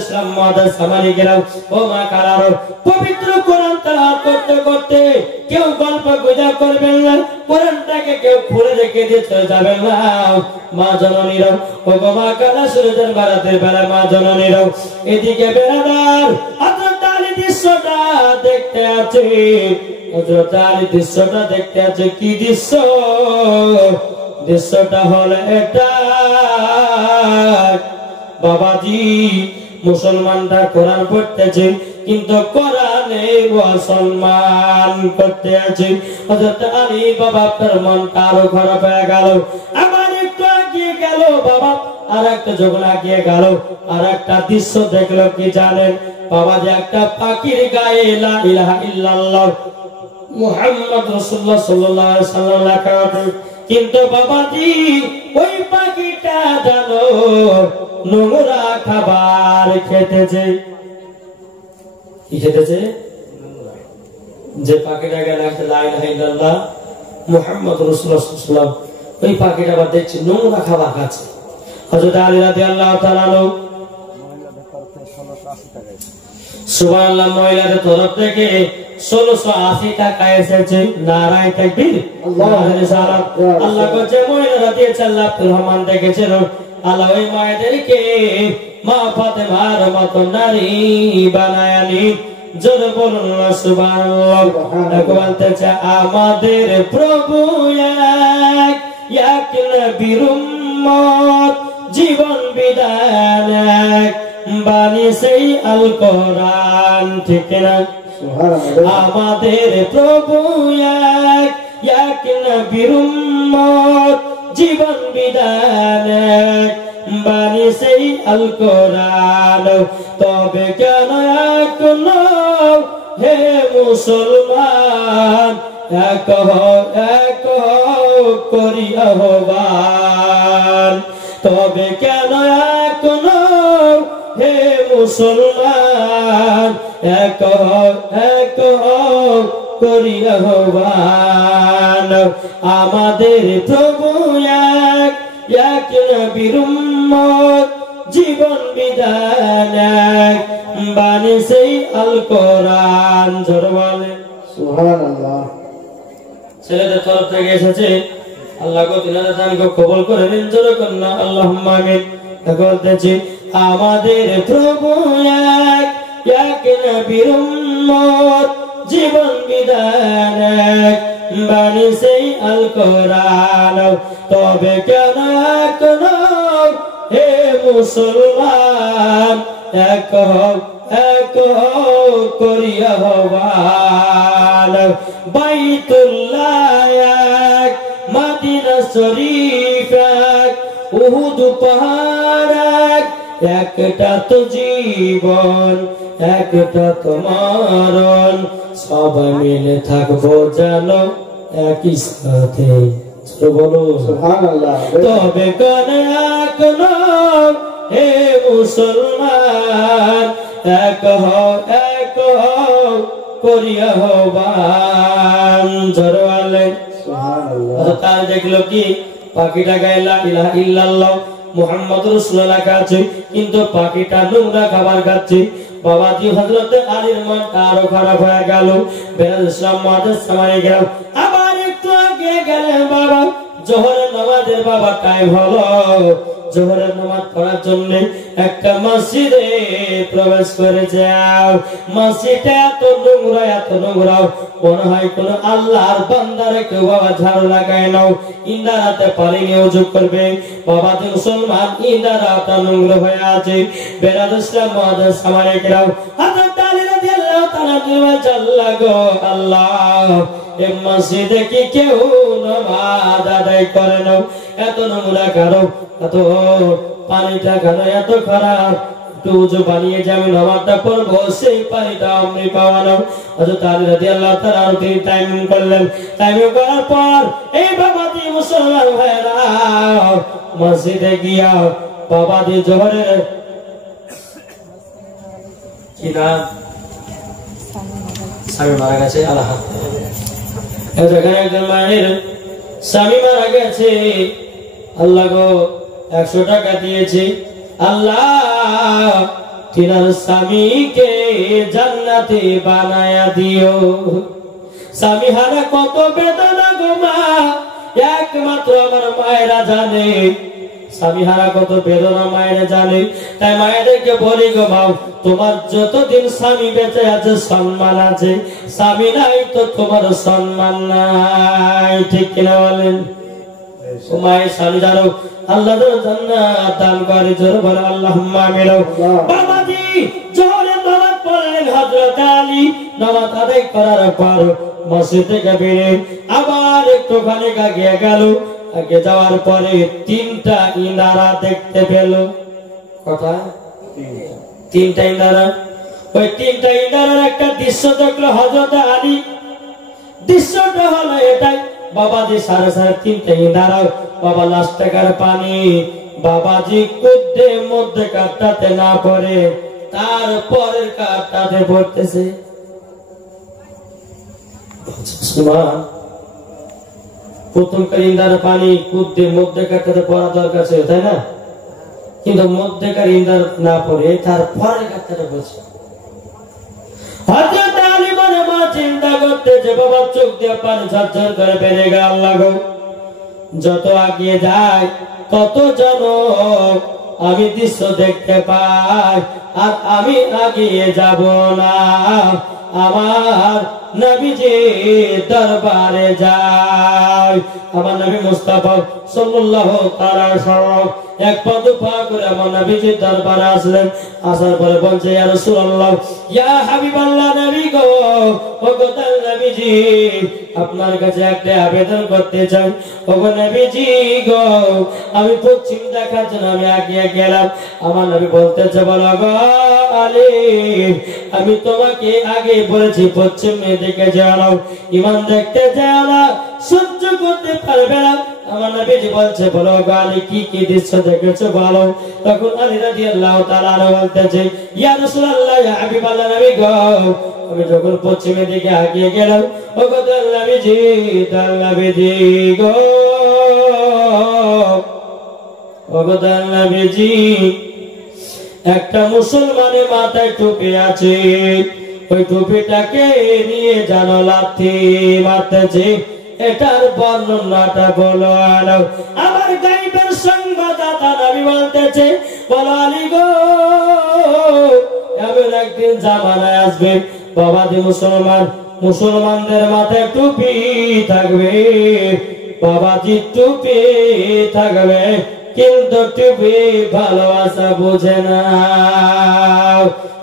ইসলাম মুআদ্দাস সামানি গেলাম, ও মা কারারো পবিত্র কোরআন তেলাওয়াত করতে করতে কেউ গল্প গুজব করবেন না, কোরআনটাকে কেউ খুলে রেখে দিয়ে চলে যাবেন না। মা জননীরা ও গো মা কালা সুরজের বারাতের বেলা মা জননীরা এদিকে বেরাদার হযরত আলী দৃশ্যটা দেখতে আছে, হযরত আলী দৃশ্যটা দেখতে আছে। কি দৃশ্য? দৃশ্যটা হলো এটা বাবাজি মুসলমানরা কোরআন পড়তেছে কিন্তু কোরআনে অসম্মান করতে আছে। হযরত আলী বাবা আপনার মনটা আরো খারাপ হয়ে গেল। আমার একটু এগিয়ে গেল বাবা, আর একটা যখন এগিয়ে গেল আর একটা দৃশ্য দেখলো। কি জানেন বাবা? যে একটা পাখির গায়ে লা ইলাহা ইল্লাল্লাহ মুহাম্মদ রাসূলুল্লাহ সাল্লাল্লাহু আলাইহি ওয়াসাল্লাম লেখা আছে, কিন্তু বাবাজি ওই পাখিটা জানো নোংরা খাবার খেতেছে। কি খেতেছে? যে পাখিটা গায়ে লা ইলাহা ইল্লাল্লাহ মুহাম্মদ রাসূলুল্লাহ সাল্লাল্লাহু আলাইহি ওয়াসাল্লাম, ওই পাখিটা আবার দেখছে নোংরা খাবার খাচ্ছে। হযরত আলী রাদিয়াল্লাহু তাআলা সুবহানাল্লাহ মহিলাদের তরফ থেকে 1680 টাকা এসেছে। নারায়ে তাকবীর, আল্লাহু সালাত। আল্লাহ যে মহিলারা দিয়েছে আল্লাহ আব্দুর রহমান দেখেছেন, আল্লাহ ওই মায়েদেরকে মা ফাতেমার মতো নারী বানায়নি। জোরে বলুন সুবহানাল্লাহ। বলতেছে আমাদের প্রভু এক নবীর উম্মত, জীবন বিধান বাণী সেই আল কোরআন, ঠিক না? আমাদের প্রভু এক নবীর উম্মত, জীবন বিধান বাণী সেই আল কোরআন। তবে কেন এখন হে মুসলমান এক করি আহ্বান? তবে কেন এখন হে মুসলমান এক করি আহ্বান? আমাদের প্রভু এক নবীর উম্মত, জীবন বিধান বাণী সেই আল কোরআন। জোরে বলেন সুবহানাল্লাহ। ছেলেদের তরফ থেকে এসেছে, আল্লাহ গো তিনাদের দানকে কবুল করে নিন। জোরে কন্যা আল্লাহুম্মা আমিন। বলতেছি আমাদের প্রভু এক নবীর উম্মত, জীবন বিধান বাণী সেই আল কোরআন। তবে কেন এখন হে মুসলমান এক করি আহ্বান? বাইতুল্লাহ এক, মদিনা শরীফ এক, উহুদ পাহাড় এক, একটা তো জীবন একটা তো মরণ, সবাই মিলে থাকবো জানো একই সাথে। বলো সুবহানাল্লাহ। তবে কেন এখন হে মুসলমান এক করি আহ্বান? জোরে বলেন সুবহানাল্লাহ। তার দেখলো কি পাখিটা গায়ে লা ইলাহা ইল্লাল্লাহ মুহাম্মাদুর রাসূলুল্লাহ কাছে, কিন্তু পাখিটা নোংরা খাবার খাচ্ছে। বাবাজি হযরতে আলীর মনটা আরো খারাপ হয়ে গেল। বেলাল ইসলাম মাদের সামনে গেল, আবার একটু আগে গেলেন বাবা জোহরের নামাজের বাবা টাইম হলো। জোহরের নামাজ পড়ার জন্য একটা মসজিদে প্রবেশ করে যাও। মসজিদটা এত নোংরা মনে হয় কোন আল্লাহর বান্দারে কেউ বাবা ঝাড়ু লাগায় নাও, ইন্দারাতে পানি নিয়ে ওযু করবে। বাবা মুসলমান ইন্দারাটা নোংরা হয়ে আছে। বেলাল ইসলাম মাদের সামনে গেল, হযরত আলী রাদিয়াল্লাহু তাআলা জাল্লা গো আল্লাহ, এই মসজিদে কি কেউ নামাজ আদায় করে না? এত নোংরা কারো, এত পানিটা কেন এত খারাপ? একটু উজু বানিয়ে যে আমি নামাজটা পড়বো, সেই পানিটা আমি পাওয়া না। হযরত আলী রাদিয়াল্লাহু তাআলা তিনি টাইমিং করলেন। টাইমিং করার পর এই বাবাজি মুসলমান ভাইরা মসজিদে গিয়া বাবাজি জোহরের কি নাম স্বামী মারা গেছে, একজন মায়ের স্বামী মারা গেছে। আল্লাহ গো 100 টাকা দিয়েছে, আল্লাহ তিনার স্বামীকে জান্নাতে বানায়া দিও। স্বামী হারা কত বেদনা গো মা, একমাত্র আমার মায়েরা জানে। স্বামী হারা কত বেদনা মায়েরা জানে। তাই মায়েদেরকে বলি গো মা, তোমার যতদিন স্বামী বেঁচে আছে সম্মান আছে, স্বামী নাই তো তোমার সম্মান নাই, ঠিক কিনা বলেন? মায়ের স্বামী জানো আল্লাহ জান্নাত দান করে। জোরে বলে আল্লাহুম্মা আমিন। বাবাজি জোহরের নামাজ পড়লেন হযরত আলী। নামাজ আদায় করার পর মসজিদ থেকে বেরিয়ে আবার একটুখানি আগে গেল। আগে যাওয়ার পরে 3টা ইনারা দেখতে পেল। কথা 3টা ইনারা। ওই 3টা ইনারার একটা দৃশ্য দেখলো হযরত আলী। দৃশ্যটা হলো এটাই, বাবাজি সাড়ে 3টা ইনারা, বাবা লাশ টাকার পানি, বাবাজি কুদ্দে মধ্যে কাটতে না পড়ে তারপরের কাটতে পড়তেছে। প্রথমকার ইন্দার পানি কুদ্দে মধ্যে কাটতে পড়া দরকার ছিল, তাই না? কিন্তু মধ্যেকার ইন্দার না পড়ে তারপরে কাটতে পড়ছে। হযরত আলী মনে মনে চিন্তা করতেছে, বাবা চোখ দিয়ে পানি ঝরঝর করে বেরিয়ে গেল। আল্লাহ গো, যত আগিয়ে যায় তত যেন আমি দৃশ্য দেখতে পাই, আর আমি আগিয়ে যাব না, আমার নবীজি দরবারে যাই। যায় আমার নবী মুস্তাফা সাল্লাল্লাহু তাআলা সাল্লাম এক পা দু পা করে আমার নবীজির দরবারে আসলেন। আসার পরে বলছে ইয়া রাসূলুল্লাহ, ইয়া হাবিবাল্লাহ, নবী গো, ও গো তার নবীজি, আপনার কাছে একটা আবেদন করতে চাই। ও গো নবীজি গো, আমি পশ্চিম দেখার জন্য আমি এগিয়ে গেলাম। আমার নবী বলতেছে, বলো গো আলী, আমি তোমাকে আগে বলেছি পশ্চিমের দিকে যাও, ইমান দেখতে যাও না, সহ্য করতে পারবে না। আমার নবীজি বলছে, বলো গো আলী, কি কি দৃশ্য দেখেছো বলো। তখন আলী রাদিয়াল্লাহু তাআলা বলতেছে, ইয়া রাসূলুল্লাহ, ইয়া হাবিবাল্লাহ, নবী গো, আমি যখন পশ্চিমের দিকে এগিয়ে গেলাম, ও গো তার নবীজি গো, ও গো তার নবীজি, একটা মুসলমানের মাথায় টুপি আছে, ওই টুপিটাকে নিয়ে জানো লাথি মারতেছে। এটার বর্ণনাটা বলো আলো। আমার গায়েবের সংবাদদাতা নবী বলতেছে, বলো আলী গো, এমন একদিন জামানায় আসবে বাবাজি মুসলমানদের মাথায় টুপি থাকবে, বাবাজি টুপি থাকবে, কিন্তু টুপি ভালোবাসা বুঝে না।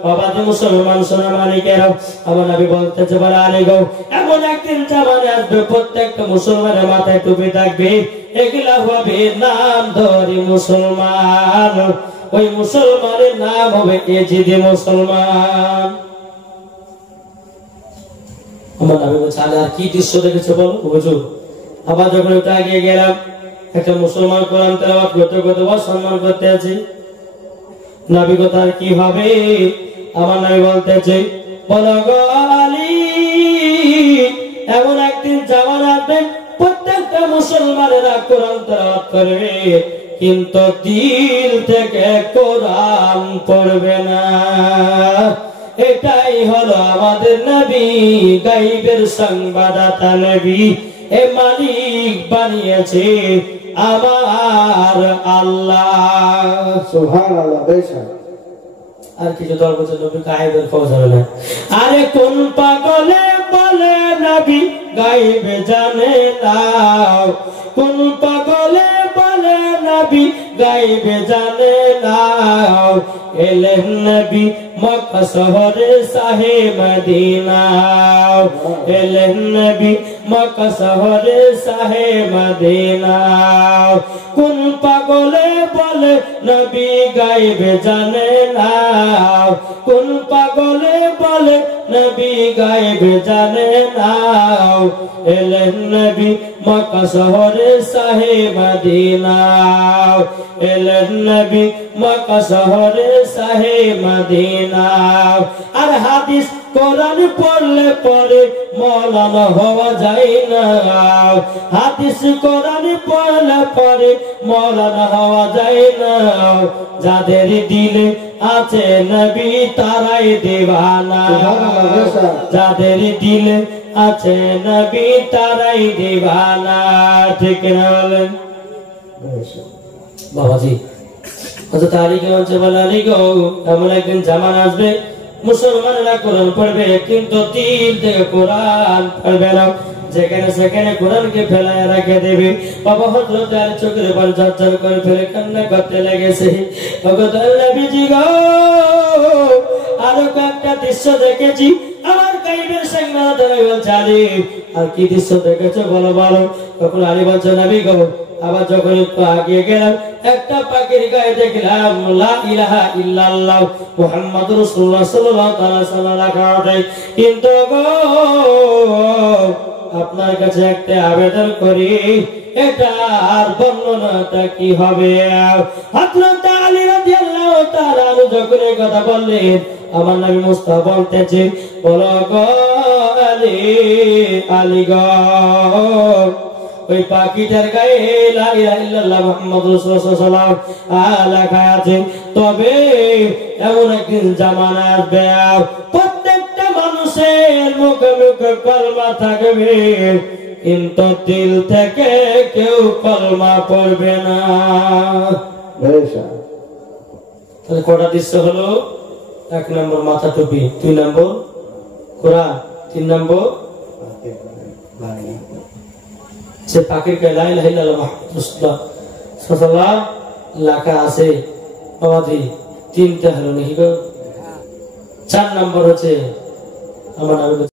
বাবাজি মুসলমান সোনা মালিকেরা, আমার নবী বলতেছে, বলে আলী গো, এমন একদিন জামানা আসবে প্রত্যেকটা মুসলমানের মাথায় টুপি থাকবে, এগুলা হবে নাম ধরি মুসলমান, ওই মুসলমানের নাম হবে এজিদি মুসলমান। আমার নবী বলছে, আর কি দৃশ্য দেখেছে বলো বুঝো। আবার যখন ওটা এগিয়ে গেলাম, একটা মুসলমান কোরআন তেলাওয়াত করতে করতে সম্মান করতে আছে। নবী গো, তার কি হবে? আমার নবী বলতেছে, বলো গো আলী, এমন একদিন জামানা আসবে প্রত্যেকটা মুসলমানেরা কোরআন তেলাওয়াত করবে, কিন্তু দিল থেকে কোরআন পড়বে না। এটাই হলো আমাদের নবী, গায়বের সংবাদদাতা নবী, এ মালিক বানিয়েছে আমার আল্লাহ। সুবহানাল্লাহ। বেশা আর কিছু দল বলছে নবী গায়েবের খবর জানে না। আরে কোন পাগলে বলে নবী গায়েবে জানে না, কোন পাগলে বলে নবী গায়েবে জানে না। এলেন নবী মক্কা শহরে শাহে মদিনা, এলেন নবী মক্কা শহরে শাহে মদিনা। কোন পাগলে বলে নবী গায়েবে জানে না, কোন পাগলে বলে নবী গায়েবে জানে না। এলেন নবী মক্কা শহরে শাহে মদিনা, এলেন নবী মক্কা শহরে শাহে মদিনা। আর হাদিস কোরআন পড়লে পরে মওলানা হওয়া যায় না, হাদিস কোরআন পড়লে পরে মওলানা হওয়া যায় না। যাদের দিলে আছে নবী তারাই দিওয়ানা, যাদের দিলে আছে নবী তারাই দিওয়ানা। ঠিক না বলেন বাবাজি? হযরত আলীকে বলছে, বলে আলী গো, এমন একদিন জামানা আসবে মুসলমানেরা কোরআন পড়বে, কিন্তু দিল থেকে কোরআন পড়বে না, যেখানে সেখানে কোরআনকে ফেলায় রেখে দেবে। বাবা হযরত আলী চোখের পানি ঝরঝর করে ফেলে কান্না করতে লেগেছে। ভগবান নবীজি গো, আরো কয়েকটা দৃশ্য দেখেছি। আমার গায়েবের সংবাদদাতা বলছে, আলী আর কি দৃশ্য দেখেছো বলো বলো। তখন আলী বলছে, নবী গো, আবার যখন একটু আগিয়ে গেলাম, একটা পাখির গায়ে দেখলাম লা ইলাহা ইল্লাল্লাহ মুহাম্মাদুর রাসূলুল্লাহ সাল্লাল্লাহু আলাইহি ওয়াসাল্লাম লেখা আছে। কিন্তু গো, আপনার কাছে একটা আবেদন করি, এটার বর্ণনাটা কি হবে? হযরত আলী রাদিয়াল্লাহু তাআলা যখন এই কথা বললেন, আমার নবী মুস্তাফা বলতেছে, বলো গো আলী, আলী গো, ওই পাখিটার গায়ে লা ইলাহা ইল্লাল্লাহ মুহাম্মাদুর রাসূলুল্লাহ লেখা আছে। তবে এমন একদিন জামানা আসবে প্রত্যেকটা মানুষের মুখে মুখে কলমা থাকবে, কিন্তু দিল থেকে কেউ কলমা পড়বে না। তাহলে কটা দৃশ্য হলো? 1 নম্বর মাথা টুপি, 2 নম্বর কোরআন, 3 নম্বর সে পাখির কে লা ইলাহা ইল্লাল্লাহ মুহাম্মাদুর রাসূলুল্লাহ সাল্লাল্লাহু লাখা আছে আমাদের তিনটা হলো নাকি গো 4 নম্বর হচ্ছে আমার